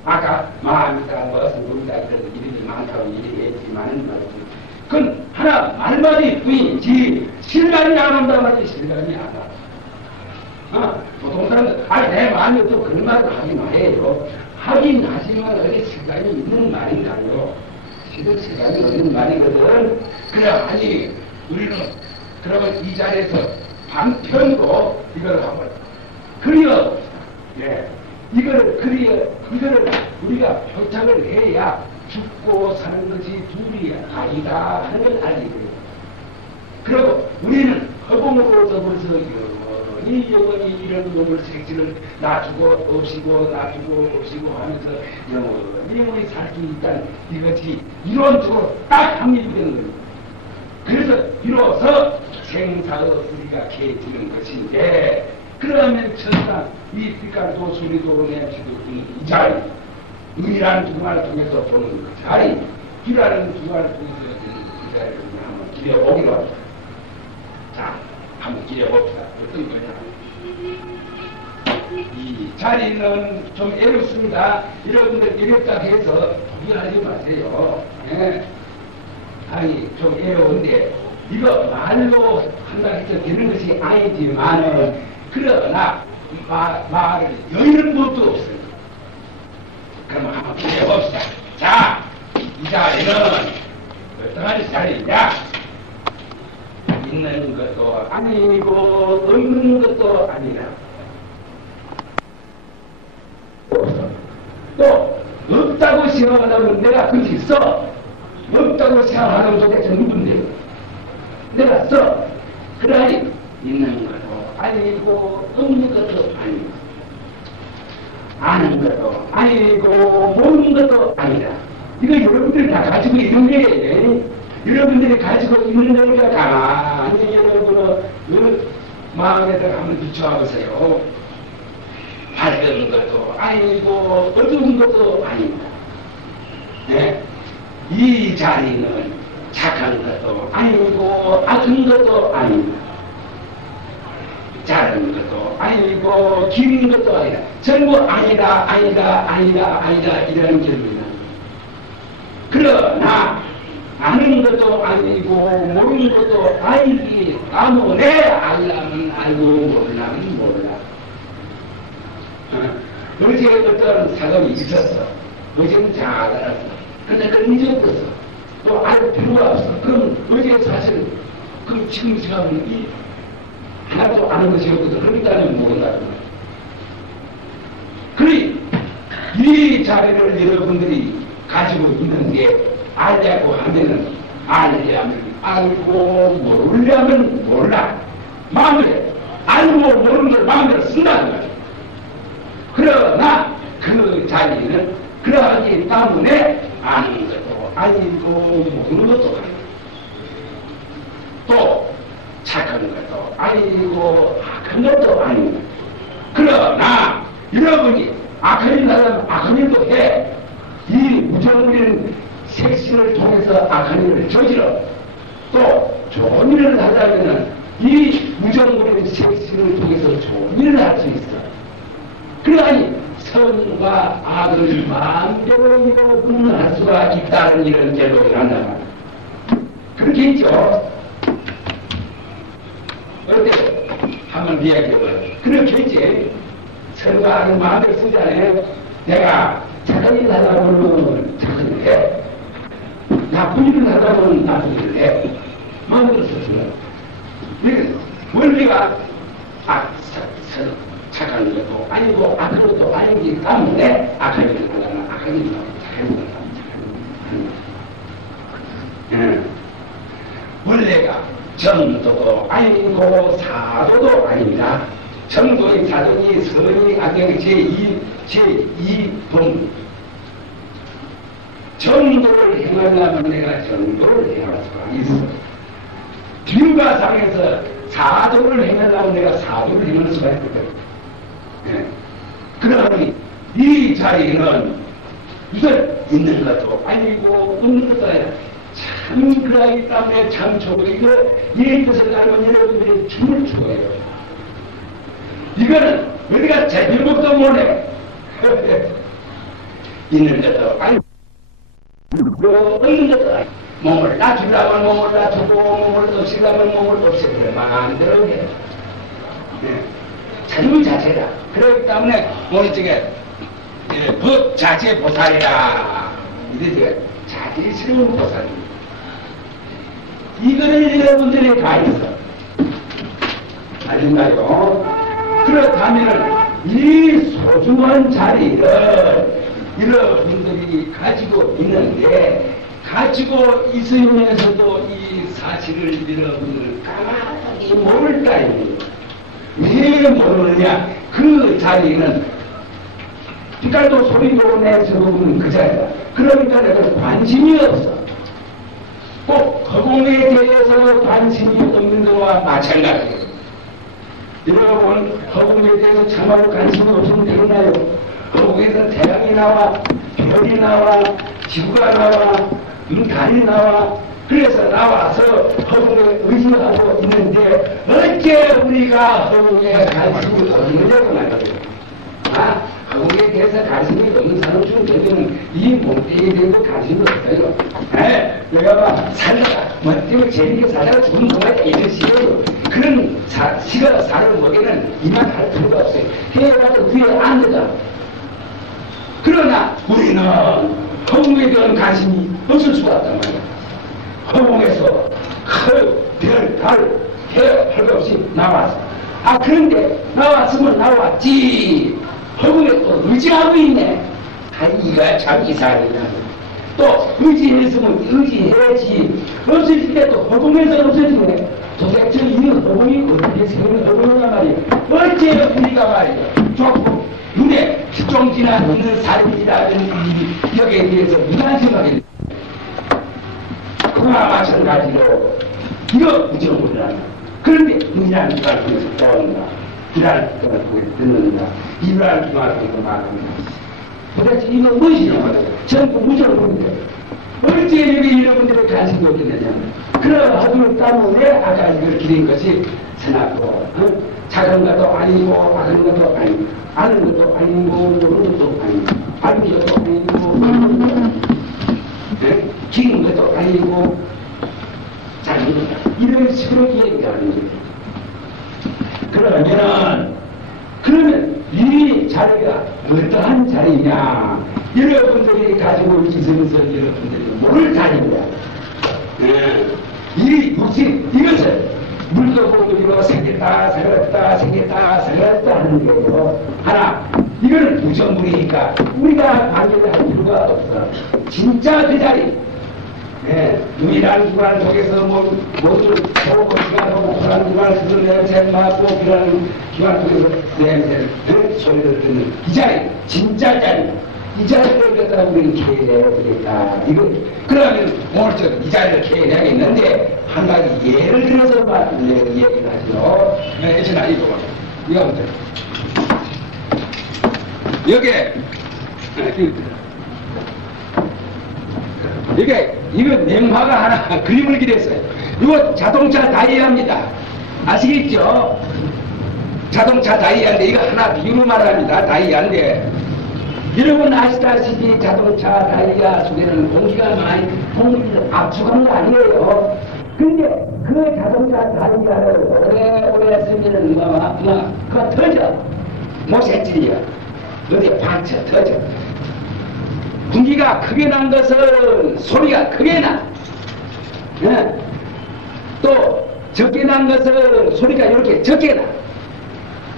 아까 마음이다, 성품이다 이런 이름이 많다고 얘기했지만은 말이죠. 그건 하나 말마디 뿐이지 실감이 안 온단 말이지. 실감이 안 와. 보통 사람들 내 마음이 또 그런 말을 하지 마요. 하긴 하지만 어디 실감이 있는 말인가요? 실은 실감이 없는 말이거든. 그래 아니 우리는 그러면 이 자리에서 반편으로 이걸 한번 그려봅시다. 예. 이거를 우리가 표창을 해야 죽고 사는 것이 둘이 아니다 하는 걸 알게 돼요. 그리고 우리는 허공으로서 벌써 영원히 이런 놈을 색지를 놔주고 없이고 놔주고 없이고 하면서 영원히 살 수 있다는 이것이 이론적으로 딱 확립이 되는 겁니다. 그래서 비로소 생사의 우리가 개지는 것인데 그러면 천상 이 빛깔도 소리도 냄새도 이 자리 눈이라는 기관을 통해서 보는 그 자리 귀라는 기관을 통해서 듣는 그 자리를 한번 기려보기로 합니다. 자, 한번 기려봅시다. 어떤 거냐? 이 자리는 좀 애롭습니다. 여러분들 이랬다 해서 포기하지 마세요. 예. 아니 좀 애로운데 이거 말로 한다 해서 되는 것이 아니지만은 그러나 말을 여의는 법도 없어요. 그럼 한번 해봅시다. 자, 이 자리는 어떠한 자리냐? 있는 것도 아니고 없는 것도 아니라 또 없다고 생각하면 내가 그렇게 써. 없다고 생각하는 도대체 누군데? 내가 써. 그러니 있는 것도 아니고 없는 것도 아니고 아는 것도 아니고 모르는 것도 아니다. 이거 여러분들이 다 가지고 있는 게 여러분들이 가지고 있는 거니까 가만히 여러분은 그 마음에다가 한번 비춰보세요. 밝은 것도 아니고 어두운 것도 아닙니다. 네? 이 자리는 착한 것도 아니고 악한 것도 아닙니다. 작은 것도 아니고 긴 것도 아니다. 전부 아니다 아니다 아니다 아니다 이런 결론이다. 그러나 아는 것도 아니고 모르는 것도 아니기 때문에 알라면 알고 모르라면 몰라. 어제 어떤 사람이 있었어. 어제는 잘 알았어. 근데 그건 잊어버렸어. 또 알 필요가 없어. 그럼 어제 사실 그 지금 시간은 이 하나도 아는 것이 없거든. 그러니까는 모른다는 거야. 그러니 이 자리를 여러분들이 가지고 있는 게 알려고 하면은 알려면 알고 모르려면 몰라. 마음대로 알고 모르는 걸 마음대로 쓴다는 거야. 그러나 그 자리는 그러하기 때문에 아는 것도 아니고 모르는 것도 아니고 또 착한 것도 아니고 악한 것도 아니고 그러나 여러분이 악한 일 하려면 악한 일도 해. 이 무정부인 색신을 통해서 악한 일을 저질러. 또 좋은 일을 하려면 이 무정부인 색신을 통해서 좋은 일을 할 수 있어. 그러니 선과 악을 마음대로 구분할 수가 있다는 이런 결론을 한단 말이야. 그렇게 있죠. 어때? 한번 이야기해봐요. 그렇게 있지. 선과 악을 마음대로 쓰잖아요. 내가 착한 일을 하다 보면 착한 일을 해. 나쁜 일을 하다 보면 나쁜 일을 해. 마음대로 썼어요. 그러니까 원리가 착한 것도 아니고 악한 것도 아니기 때문에 악한 일을 하려면 악한 일을 하고 착한 일을 하고 착한 일을 하고 원래가 정도도 아니고 사도도 아닙니다. 정도의 사도니 선이 악경의 제2번 정도를 행하려면 내가 정도를 행할 수가 있어. 뒷가상에서 사도를 행하려면 내가 사도를 행할 수가 있거든. 네. 그러니 이 자리는 이걸 있는 것도 아니고 없는 것도 아니라 참 그러기 때문에 참 좋고 이거 이 뜻을 알면 여러분들이 춤을 추어요. 이거는 우리가 제대로도 못해. 있는 것도 아니고 없는 것도 아니고 몸을 낮추려면 몸을 낮추고 몸을 없애려면 몸을 없애고 마음대로 해. 네. 자유 자체다. 그렇기 때문에 오른쪽에 법 자체 보살이라 이래서 자체스러운 보살입니다. 이거를 여러분들이 다 있어. 아닌가요? 그렇다면 이 소중한 자리를 여러분들이 가지고 있는데 가지고 있으면서도 이 사실을 여러분들 가만히 모를 따입니다. 왜 모르느냐? 그 자리는 빛깔도 소리도 내서 보면 그 자리다. 그러니까 내가 관심이 없어. 꼭 허공에 대해서 관심이 없는 것과 마찬가지예요. 여러분 허공에 대해서 참으로 관심이 없으면 되겠나요? 허공에서 태양이 나와 별이 나와 지구가 나와 달이 나와 그래서 나와서 허공에 의지하고 있는데 어째 우리가 허공에 관심이 없느냐고 말이에요. 그러나 허공에 대해서 관심이 없는 사람 중 저들은 이 몸뚱이에 대해서 관심이 없어요. 내가 막 살다가 멋지고 재밌게 살다가 죽은 거가 이런 식으로 그런 시가 살을 먹이는 이만 할 필요가 없어요. 해가지고 뒤에 앉아가. 그러나 우리는 허공에 대한 관심이 없을 수가 없단 말이야. 허공에서 별, 달, 해, 할 것 없이 나왔어. 그런데 나왔으면 나왔지. 허공에 또 의지하고 있네. 이가 참 이상하다. 또 의지했으면 의지해야지. 없을 때 또 허공에서 없어지네. 도대체 이 허공이 어떻게 생긴 허공이란 말이야. 어째 우리가 말이야. 조금 눈에 휘종지나 있는 사람이라는 여기에 대해서 무단 생각이 그와 마찬가지로 이거 무정부라. 그런데 이란 기가 그래서 떠온다. 이란 기가 그래서 듣는다. 이란 기가 그래서 말합니다. 도대체 이거 무엇이냐 말이야. 전부 무정부인데 어째 여기 여러분들의 관심이 없겠느냐. 그런 하도록 때문에 아까 이걸 기린 것이 선하고 작은 것도 아니고 작은 것도 아니고 아는 것도 아니고 모르는 것도 아니고 아는 것도 아니고 모르는 것도 아니고 긴 것도 아니고 작은 것도 이런 식으로 얘기하는 거예요. 그러면 이 자리가 어떠한 자리냐 여러분들이 가지고 있으면서 여러분들이 뭘 자리냐 이 육신 이것을 물도 공급으로 생겼다 사라졌다 생겼다 사라졌다 하는 거예요. 하나 이거는 무정물이니까 우리가 관계를 할 필요가 없어. 진짜 그 자리 유일한 기관 속에서 모두 보고 기관하고 그런 기관을 스스로 냄새 맡고 그런 기관 속에서 냄새를 소리를 듣는 이 자리 진짜 자리 이 자리를 갖다가 우리는 개해야 되겠다. 이거 그러면 오늘 이 자리를 개해야겠는데 한 가지 예를 들어서 얘기를 하죠. 예전에 이거 이거 보세요. 여기에 이거 냉화가 하나 그림을 그렸어요. 이거 자동차 다이아입니다. 아시겠죠? 자동차 다이아인데 이거 하나 비유로 말합니다. 다이아인데 여러분 아시다시피 자동차 다이아 속에는 공기가 많이 공기를 압축한 거 아니에요. 근데 그 자동차 다이아를 오래 쓰면은 그거 터져. 모세질이야. 어디에 박쳐 터져. 공기가 크게 난 것은 소리가 크게 나. 또 적게 난 것은 소리가 이렇게 적게 나.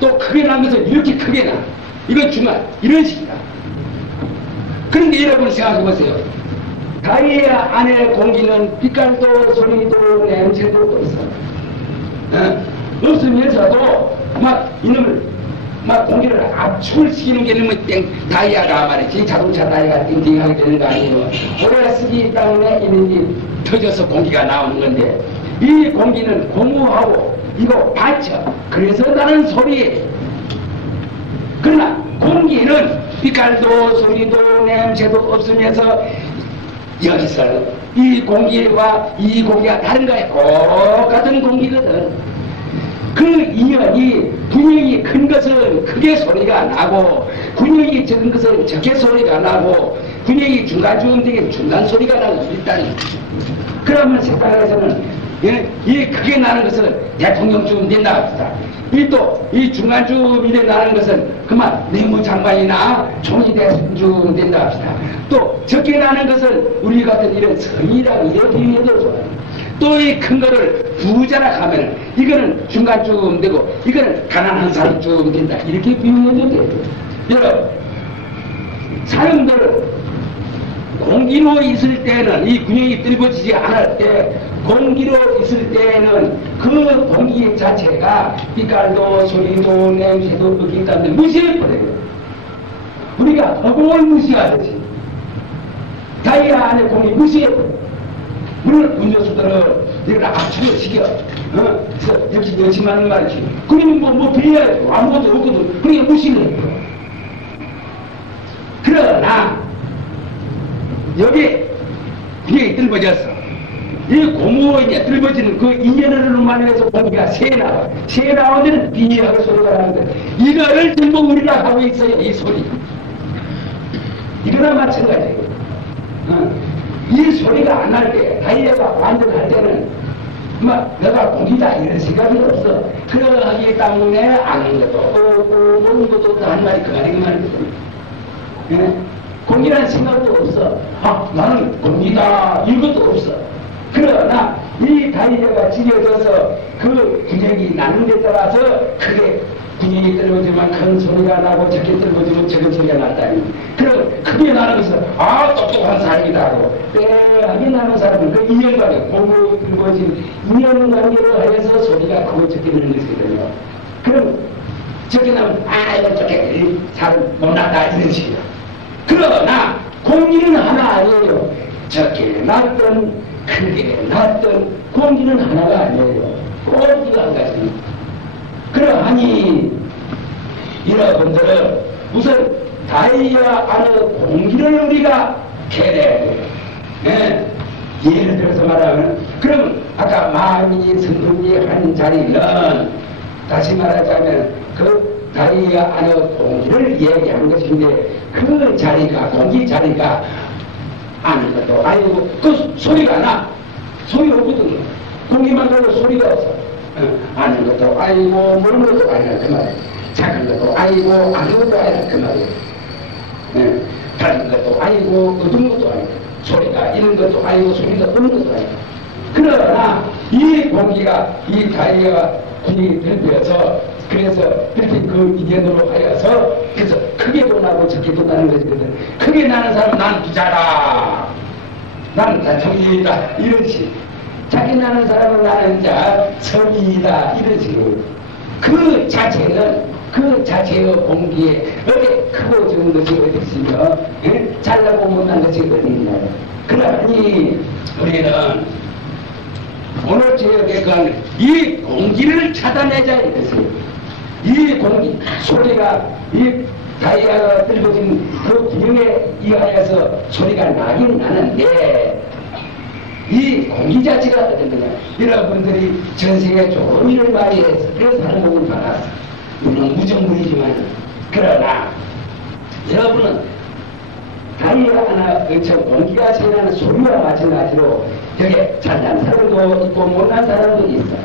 또 크게 난 것은 이렇게 크게 나. 이건 정말 이런 식이다. 그런데 여러분 생각해 보세요. 다이아 안에 공기는 빛깔도 소리도 냄새도 없어. 없으면서도 이놈을 공기를 압축을 시키는 게 너무 다이아가 말이지 자동차 다이아가 띵띵하게 되는 거 아니에요. 오래 쓰기 때문에 이놈이 터져서 공기가 나오는 건데 이 공기는 고무하고 이거 받쳐. 그래서 나는 소리예요. 그러나 공기는 빛깔도 소리도 냄새도 없으면서 여기서 이 공기와 이 공기가 다른 거예요. 똑같은 공기거든. 그 이연이 분명히 큰 것은 크게 소리가 나고 분명히 적은 것은 적게 소리가 나고 분명히 중간중간 되게 중간 소리가 나고 있다니. 그러면 색깔에서는 이 크게 나는 것은 대통령쯤 된다 합시다. 이 중간쯤 이래 나는 것은 그만 내무장관이나 총리 대통령 된다 합시다. 또 적게 나는 것은 우리 같은 이런 성이라고 이렇게 비유해도 좋아요. 또 이 큰 거를 부자라 하면 이거는 중간쯤 되고 이거는 가난한 사람쯤 된다. 이렇게 비유해도 돼요. 여러분 사람들은 공기로 있을 때는 이 균형이 떨어지지 않을 때 공기로 있을 때는 그 공기 자체가 빛깔도 소리도 냄새도 없기 때문에 무시해버려요. 우리가 허공을 무시하듯이 다이아 안에 공기 무시해버려요. 물론 운전수들은 이걸 압축을 시켜. 역시 열심하는 말이지. 그러면 뭐 빌려야죠. 아무것도 없거든. 그게 무시해요. 그러나 여기 균형이 떨어졌어. 이 고무에 뚫어지는 그 인연으로만 해서 공기가 새 나오면 비하게 소리가 나는데, 이거를 전부 우리가 하고 있어요, 이 소리. 이거나 마찬가지예요. 이 소리가 안 날 때, 다이어가 완전 할 때는, 내가 공기다, 이런 생각이 없어. 그러하기 때문에 아는 것도 없고, 모르는 것도 없고, 한 말이 그 말이거든요. 공기라는 생각도 없어. 나는 공기다, 이것도 없어. 그러나 이 다리가 지겨져서 그 균형이 나는 데 따라서 크게 균형이 떨어지면 큰 소리가 나고 적게 떨어지면 적은 소리가 났다니. 그럼 크게 나는 것은 똑똑한 사람이다 하고 빼하게 나는 사람은 그 인연관계 공부 들고진 인연관계로 하여서 소리가 크고 적게 나는 것이거든요. 그럼 적게 나면 이거 적게 사람 못났다 이런 식이야. 그러나 공기는 하나 아니에요. 적게 났던 크게 났던 공기는 하나가 아니에요. 공기가 한 가지. 그러하니 여러분들은 우선 다이아 안의 공기를 우리가 캐내야 돼요. 예를 들어서 말하면, 그럼 아까 마음이 성분이 한 자리는 다시 말하자면 그 다이아 안의 공기를 얘기하는 것인데, 그 자리가 공기 자리가 아는 것도 아니고 그 소리가 나. 소리 없거든요. 공기만 들고 소리가 없어. 아는 것도 아니고 모르는 것도 아니라 그 말이에요. 작은 것도 아니고 아는 것도 아니라 그 말이에요. 다른 것도 아니고 어두운 것도 아니고 소리가 있는 것도 아니고 소리가 없는 것도 아니고. 그러나 이 공기가 이 다이아가 군이 들려서 그래서 그렇게 그 인연으로 하여서 그래서 크게도 나고 적게도 나는 것이거든. 크게 나는 사람은 난 부자다, 나는 대통령이다 이런 식. 작게 나는 사람은 나는 성인이다 이런 식으로. 그 자체는 그 자체의 공기에 어디 크고 적은 것이 어디 있으며 잘나고 못난 것이 어디 있냐. 그러니 우리는 오늘 저녁에 이 공기를 찾아내자 이것을. 이 공기, 소리가 이 다이아가 들고진 그 균형에 의하여서 소리가 나긴 나는데, 이 공기 자체가 어떤 거냐. 여러분들이 전생에 좋은 일을 많이 해서 그래서 하는 복을 받았어. 물론 무정물이지만. 그러나 여러분은 다이아 하나 그처럼 공기가 새나는 소리와 마찬가지로 여기에 잘난 사람도 있고 못난 사람도 있어.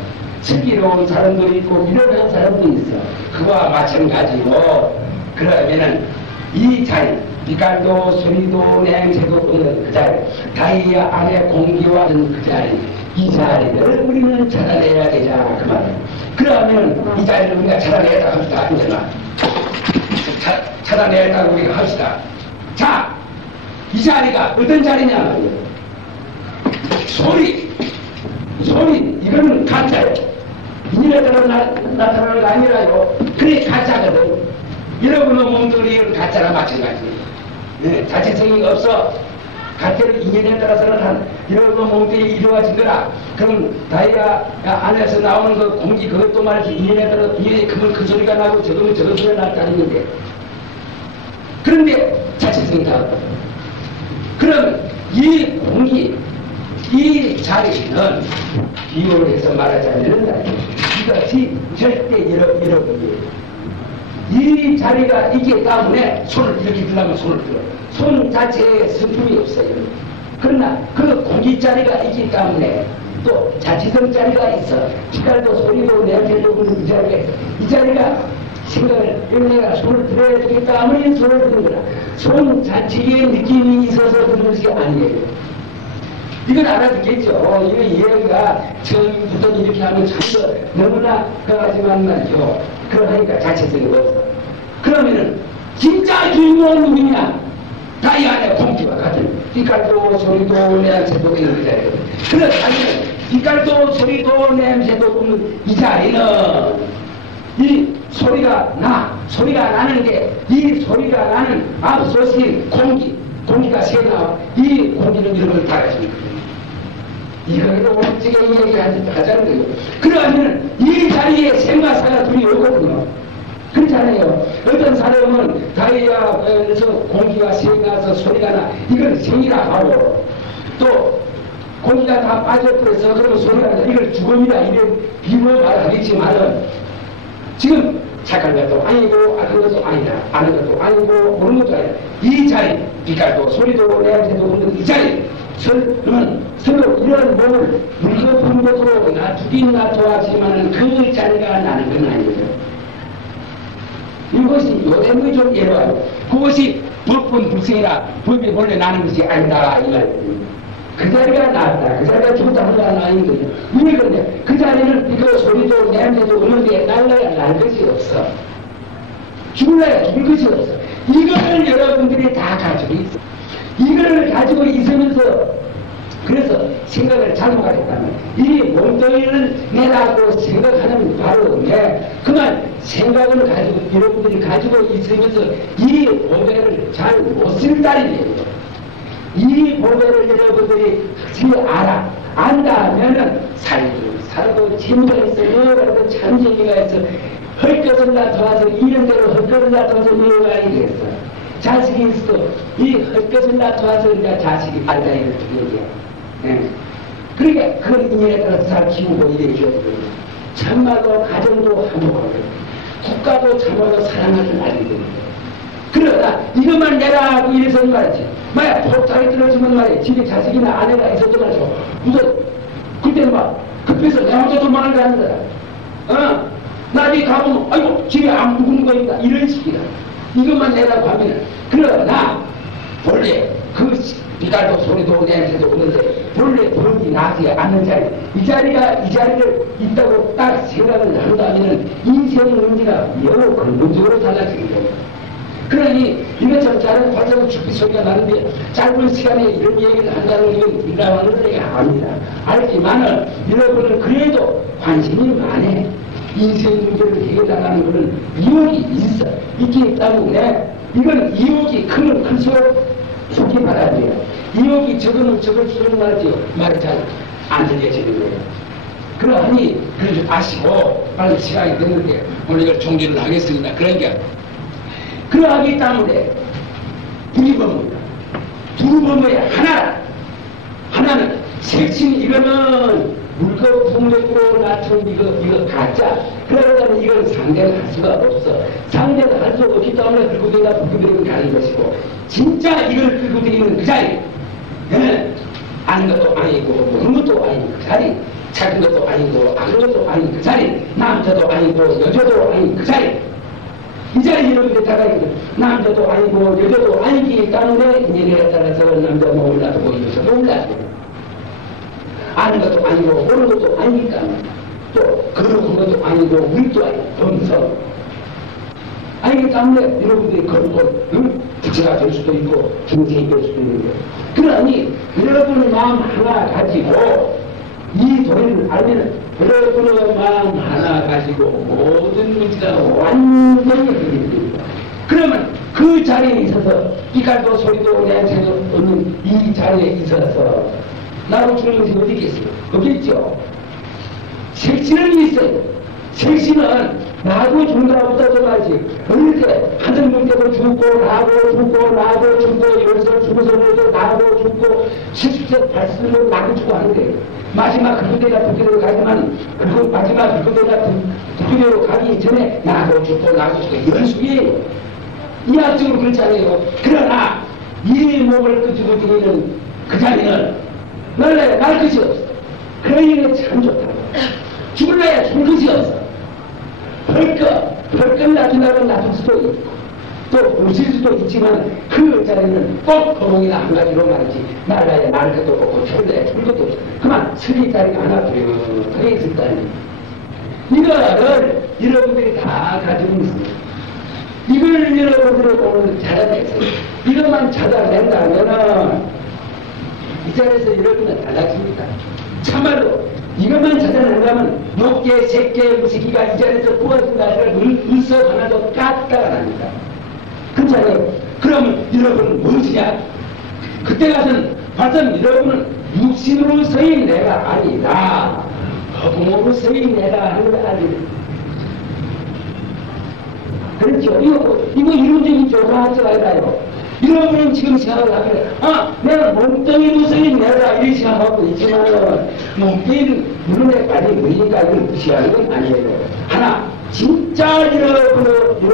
슬기로운 사람도 있고 미련한 사람도 있어. 그와 마찬가지고, 그러면은 이 자리, 빛깔도 소리도 냄새도 없는 그 자리, 다이아 안에 공기와 그 자리, 이 자리를 우리는 찾아내야 되자 그 말이에요. 그러면 이 자리를 우리가 찾아내야 합시다. 이제는 찾아내야다고 우리가 합시다. 자, 이 자리가 어떤 자리냐 말이에요. 소리, 이거는 가짜예요. 인연에 따라 나타나는 거 아니라요. 그게 가짜거든. 여러분의 몸들이 가짜나 마찬가지예요. 자체성이 없어. 가짜를 인연에 따라서는 여러분의 몸들이 이루어진 거라. 그럼 다이아 안에서 나오는 그 공기 그것도 말이지 인연에 따라 인연이 크면 그 소리가 나고 적으면 저런 소리가 났다는 건데. 그런데 자체성이 다 없거든. 그럼 이 공기, 이 자리는 비유를 해서 말하자면 이것이 절대 잃어버려요. 이 자리가 있기 때문에 손을 이렇게 들려면 손을 들어. 손 자체에 성품이 없어요. 그러나 그 공기 자리가 있기 때문에 또 자치성 자리가 있어. 빛깔도 소리도 냄새도 그런 이 자리가 생각을 내가 손을 들어야 되겠다. 아무리 손을 드는 거라. 손 자체에 느낌이 있어서 드는 것이 아니에요. 이건 알아듣겠죠. 이거 이해가 처음부터 이렇게 하면 참도 너무나 그하지만 말이죠. 그러니까 자체성이 없어. 그러면은 진짜 주인공은 누구냐? 다이아의 공기와 같은 빛깔도 소리도 냄새도 있는 그 자리거든. 그렇다면 빛깔도 소리도 냄새도 없는 이 자리는 이 소리가 나는 게 이 소리가 나는 앞서신 공기가 새나와 이 공기는 이런 걸 다 가지고 있거든요. 이거를 오직에 얘기하자는 거예요. 그러면 이 자리에 생과 사가 둘이 오거든요. 그렇잖아요. 어떤 사람은 다이아에서 공기가 새나서 소리가 나, 이걸 생이라 하고, 또 고기가 다 빠져버려서 그러면 소리가 나서 이걸 죽음이다 이런 비유로 말하겠지만은 지금 착한 것도 아니고 악한 것도 아니다. 아는 것도 아니고 모르는 것도 아니다. 이 자리 빛깔도 소리도 냄새도 없는 이 자리 그러면 서로 이런 몸을 물거품 것으로 놔두긴 놔둬하지만은 그 자리가 나는 건 아니거든. 이것이 요대문이 좀 예로하고 그것이 법본 불성이라 법이 본래 나는 것이 아니다 이 말이에요. 그 자리가 나았다. 그 자리가 죽었다 하는 건 아니거든요. 왜 그런데 그 자리는 이거 소리도 냄새도 없는데 날라야 날 것이 없어. 죽을래야 죽을 것이 없어. 이걸 여러분들이 다 가지고 있어. 이걸 가지고 있으면서 그래서 생각을 잘못하겠다면 이 몸뚱이를 내라고 생각하는 바로 그만 생각을 가지고 여러분들이 가지고 있으면서 이 몸뚱이를 잘 못 쓸 따름이에요. 이 보배를 여러분들이 확실히 안다면은 살고 재미가 있어, 여러분 참 재미가 있어. 헐것을 놔둬서 이런 대로 헐것을 놔둬서 여가이 되겠어. 자식이 있어도 이 헐것을 놔둬서 이제 자식이 알다 이렇게 얘기해. 네. 그러니까 그런 인연에 따라서 잘 키우고 이래 줘야 되거든요. 참말로 가정도 화목하고 국가도 참말로 사랑하는 날이거든요. 그러나 이것만 내라 하고 이래서 말이지. 만약 폭탄이 떨어지면 말이야. 집에 자식이나 아내가 있어도 말이죠. 우선 그때는 막 급해서 내 혼자 도망을 가는 거야. 나중에 가보면 아이고 집에 안 묵은 거 있다. 이런 식이다. 이것만 내라고 하면은 그러나 본래 그 비달도 소리도 냄새도 없는데 본래 법이 나지 않는 자리 이 자리를 있다고 딱 생각을 한다면은 인생 문제가 매우 근본적으로 달라지게 됩니다. 그러니 이것처럼 자는 과정을 죽기 소리가 나는데 짧은 시간에 이런 얘기를 한다는 건 민감한 걸 내가 압니다. 알지만은 여러분은 그래도 관심이 많아. 인생 문제를 해결하는 것은 이욕이 있기 때문에 이건 이욕이 크면 클수록 속이 받아야 돼요. 이욕이 적으면 적을수록 말이 잘 안 들려지는 거예요. 그러하니 그걸 좀 아시고 빨리 시간이 됐는데 오늘 이걸 종료를 하겠습니다. 그러니까 그러하기 때문에 두 범입니다. 두 범의 하나는 색신 이거는 물거품으로 낮춘 이거 가짜. 그러려면 이건 상대를 할 수가 없어. 상대를 할 수 없기 때문에 들고 다니다 불구들이고 가는 것이고 진짜 이걸 들고 다니는 그 자리 아는 것도 아니고 모르는 것도 아니고 그 자리 작은 것도 아니고 악한 것도 아닌 그 자리 남자도 아니고 여자도 아닌 그 자리 이 자리에 여러분들 다가 있거든. 남자도 아니고 여자도 아니기 때문에 인연에 따라서 남자 몸을 놔두고 여자도 몰라도 아는 것도 아니고 모르는 것도 아니니까 또 거룩한 것도 아니고 물도 아니고 범성 아니기 때문에 여러분들이 거룩한 부채가 될 수도 있고 중생이 될 수도 있는데 그러니 여러분의 마음 하나 가지고 이 도리를 알면 여러분의 마음 하나 가지고 모든 문제가 완전히 해결됩니다. 그러면 그 자리에 있어서 이깔도 소리도 냄새도 없는 이 자리에 있어서 나로 주는 것이 어디 있겠어요? 없겠죠. 색신은 있어요. 색신은 나하고 죽는다부터 말이지. 어릴 때 한성명 때도 죽고 나하고 여기서 죽어서 나하고 죽고 70세 80세로 나하고 죽고 하는데 마지막 그때가 북기대로 가지만 그리고 마지막 그때가 북기대로 가기 전에 나하고 죽고 이런 식이에요. 이학적으로 그렇잖아요. 그러나 이 몸을 끄지고 있는 그 자리는 날 것이 없어. 그러니 참 좋다고. 죽을래야 죽을 것이 없어. 벌껏 놔둔다면 놔둘 수도 있고 또 웃을 수도 있지만 그 자리는 꼭 거봉이나 한 가지로 말이지 말라야 말 것도 없고 죽을래야 죽을 것도 없어. 그만 서리 자리가 하나 뚜렷하게 있을 거 아니에요. 이거를 여러분들이 다 가지고 있습니다. 이걸 여러분들이 오늘 찾아내세요. 이것만 찾아낸다면은 이 자리에서 여러분은 달라집니다. 참말로 이것만 찾아낸다면 욕계, 색계, 무식이가 이 자리에서 부어진다 하더라도 눈썹 하나도 까딱가 납니다. 그렇잖아요. 그러면 여러분은 무엇이냐? 그때 가서는 봐선 여러분은 육신으로서의 내가 아니다. 허공으로서의 내가 하는 걸 알게 됩니다. 그렇죠. 이거 이론적인 조사하지 말아요. 여러분은 지금 생각을 하면, 내가 몸뚱이 무성이 내라, 이렇게 생각하고 있지만, 몸뚱이는 눈에까지 보이니까 이걸 무시하는 건 아니에요. 하나, 진짜 여러분은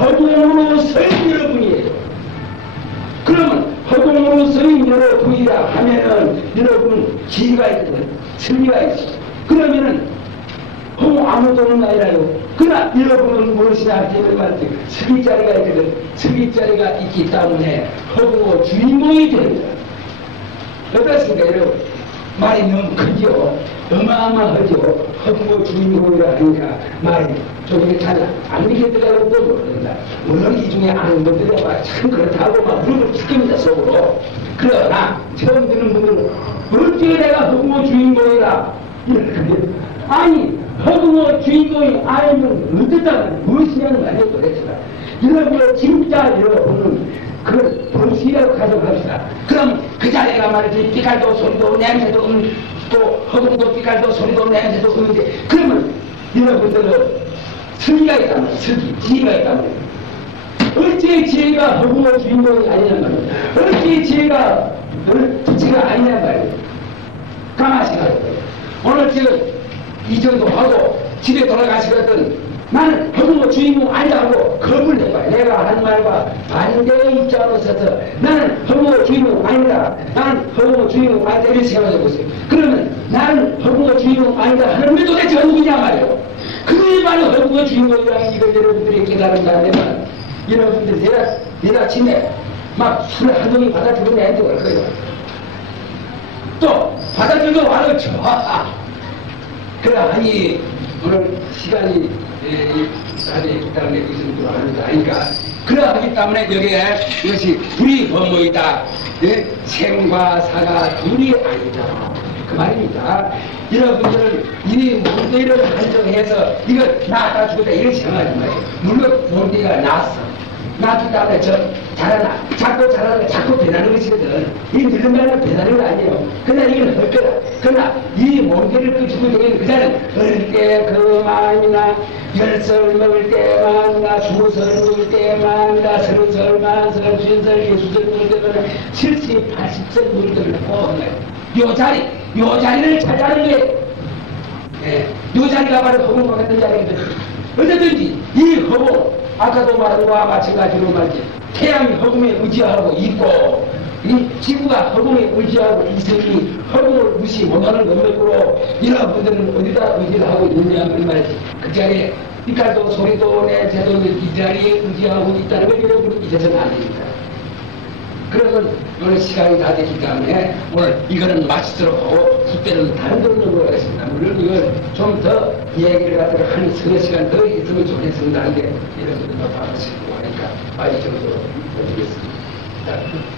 허공으로 서인 여러분이에요. 그러면 허공으로 서인 여러분이라 하면은 여러분 지위가 있거든, 승리가 있어. 그러면은 허공 아무도 없는 아니라요. 그러나 여러분은 무엇이냐 하면 서기자리가 있거든. 서기자리가 있기 때문에 허공의 주인공이 됩니다. 어떻습니까 여러분? 말이 너무 크죠? 어마어마하죠? 허공의 주인공이라 하니까 말이 좀 이렇게 안 믿겠더라도 또 모른다. 물론 이 중에 아는 분들이 참 그렇다고 막 무릎을 찢깁니다 속으로. 그러나 처음 듣는 분들은 어찌 내가 허공의 주인공이라 이렇게 아니 허공의 주인공이 아니면 어쩌다가 무엇이냐는 말이에요 도대체가. 여러분의 진짜 여러분은 그걸 본시라고 가져갑시다. 그럼 그 자리가 말이지 삐갈도 소리도 냄새도 없는 또 허공도 삐갈도 소리도 냄새도 없는데 그러면 여러분들은 승리가 있단 말이에요. 승리, 지혜가 있단 말이에요. 어찌 지혜가 허공의 주인공이 아니란 말이에요. 어찌 지혜가 아니란 말이에요. 가만히 생각해요. 오늘 지금 이 정도 하고 집에 돌아가시거든. 나는 허공의 주인공 아니라고 겁을 내봐. 내가 한 말과 반대의 입장으로 서서 나는 허공의 주인공 아니다. 나는 허공의 주인공 아니다. 이렇게 생각해보세요. 그러면 나는 허공의 주인공 아니다 하는 게 도대체 누구냐 말이에요. 그게 바로 허공의 주인공이라는 이걸 여러분들이 깨달은다면 여러분들 내가 집에 막 술 한 동이 받아들고 내한테 올 거예요. 또 받아들고 와서 좋아. 그러하니 오늘 시간이 다들 기다리는 것은 좀 아닙니다. 그러니까 그러하기 때문에 여기에 이것이 불이 범모이다. 생과 사가 둘이 아니다. 그 말입니다. 여러분들은 이 몸뚱이를 한정해서 이걸 나다 죽었다 이렇게 생각하지 마세요. 물론 몸뚱이가 났어. 났기 때문에 자라나 자꾸 자라나 자꾸 변하는 것이거든. 이 늙은다는 변하는 거 아니에요. 그러나 이건 할 거다. 그러나 이 몸뚱이를 끄집고 되면 그자는 어릴 때 그만이나 10살 먹을 때만이나 20살 먹을 때만이나 30살, 40살, 50살, 60살 먹을 때만 70, 80살 먹을 때만 꼭 요 자리를 찾아가는 거예요. 요 자리가 바로 허공 같은 자리거든. 어쨌든지 이 허공 아까도 말한 거와 마찬가지로 말이지 태양이 허공에 의지하고 있고 이 지구가 허공에 의지하고 있으니 허공을 무시 못하는 것으로 여러분들은 어디다 의지를 하고 있느냐 그 말이지. 그 자리에 빛깔도 소리도 냄새도 이 자리에 의지하고 있다는 걸 여러분은 잊어서는 안 됩니다. 그러면 오늘 시간이 다 됐기 때문에 오늘 이거는 마치도록 하고 숙제는 다른 데로 넘어가겠습니다. 물론 이걸 좀 더 이야기를 갖다가 한 서너 시간 더 있으면 좋겠습니다. 하는데 여러분들 더 받으시고 하니까 빨리 정도로 드리겠습니다.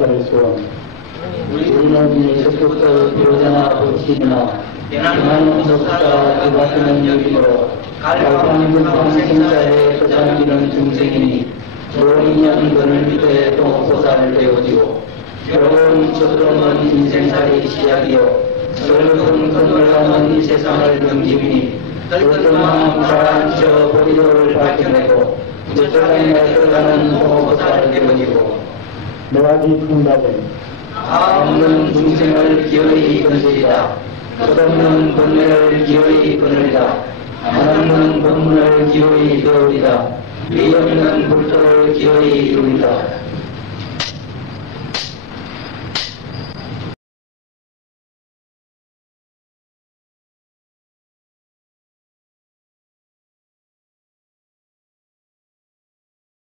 보살의 소원 우리는 예수께서 비로자나 보시나 영하는 속사 그같은 여기로 갈팡근팡 생사에 도장기는 중생이니 좋은 인연근을 밑에 또 보살을 배우지고 여러분 저들은 인생살이 시작이요 설금 건널가는 이 세상을 넘기니 똘똘한 가라앉혀 보리도를 밝혀내고 저쪽에 들어가는 보살을 배우지고 노하기 풍각은 없는 중생을 기어이 건설이다. 끝없는 번뇌를 기어이 끊으리다. 한없는 법문을 기어이 배우리다. 위 없는 불도를 기어이 이루리다.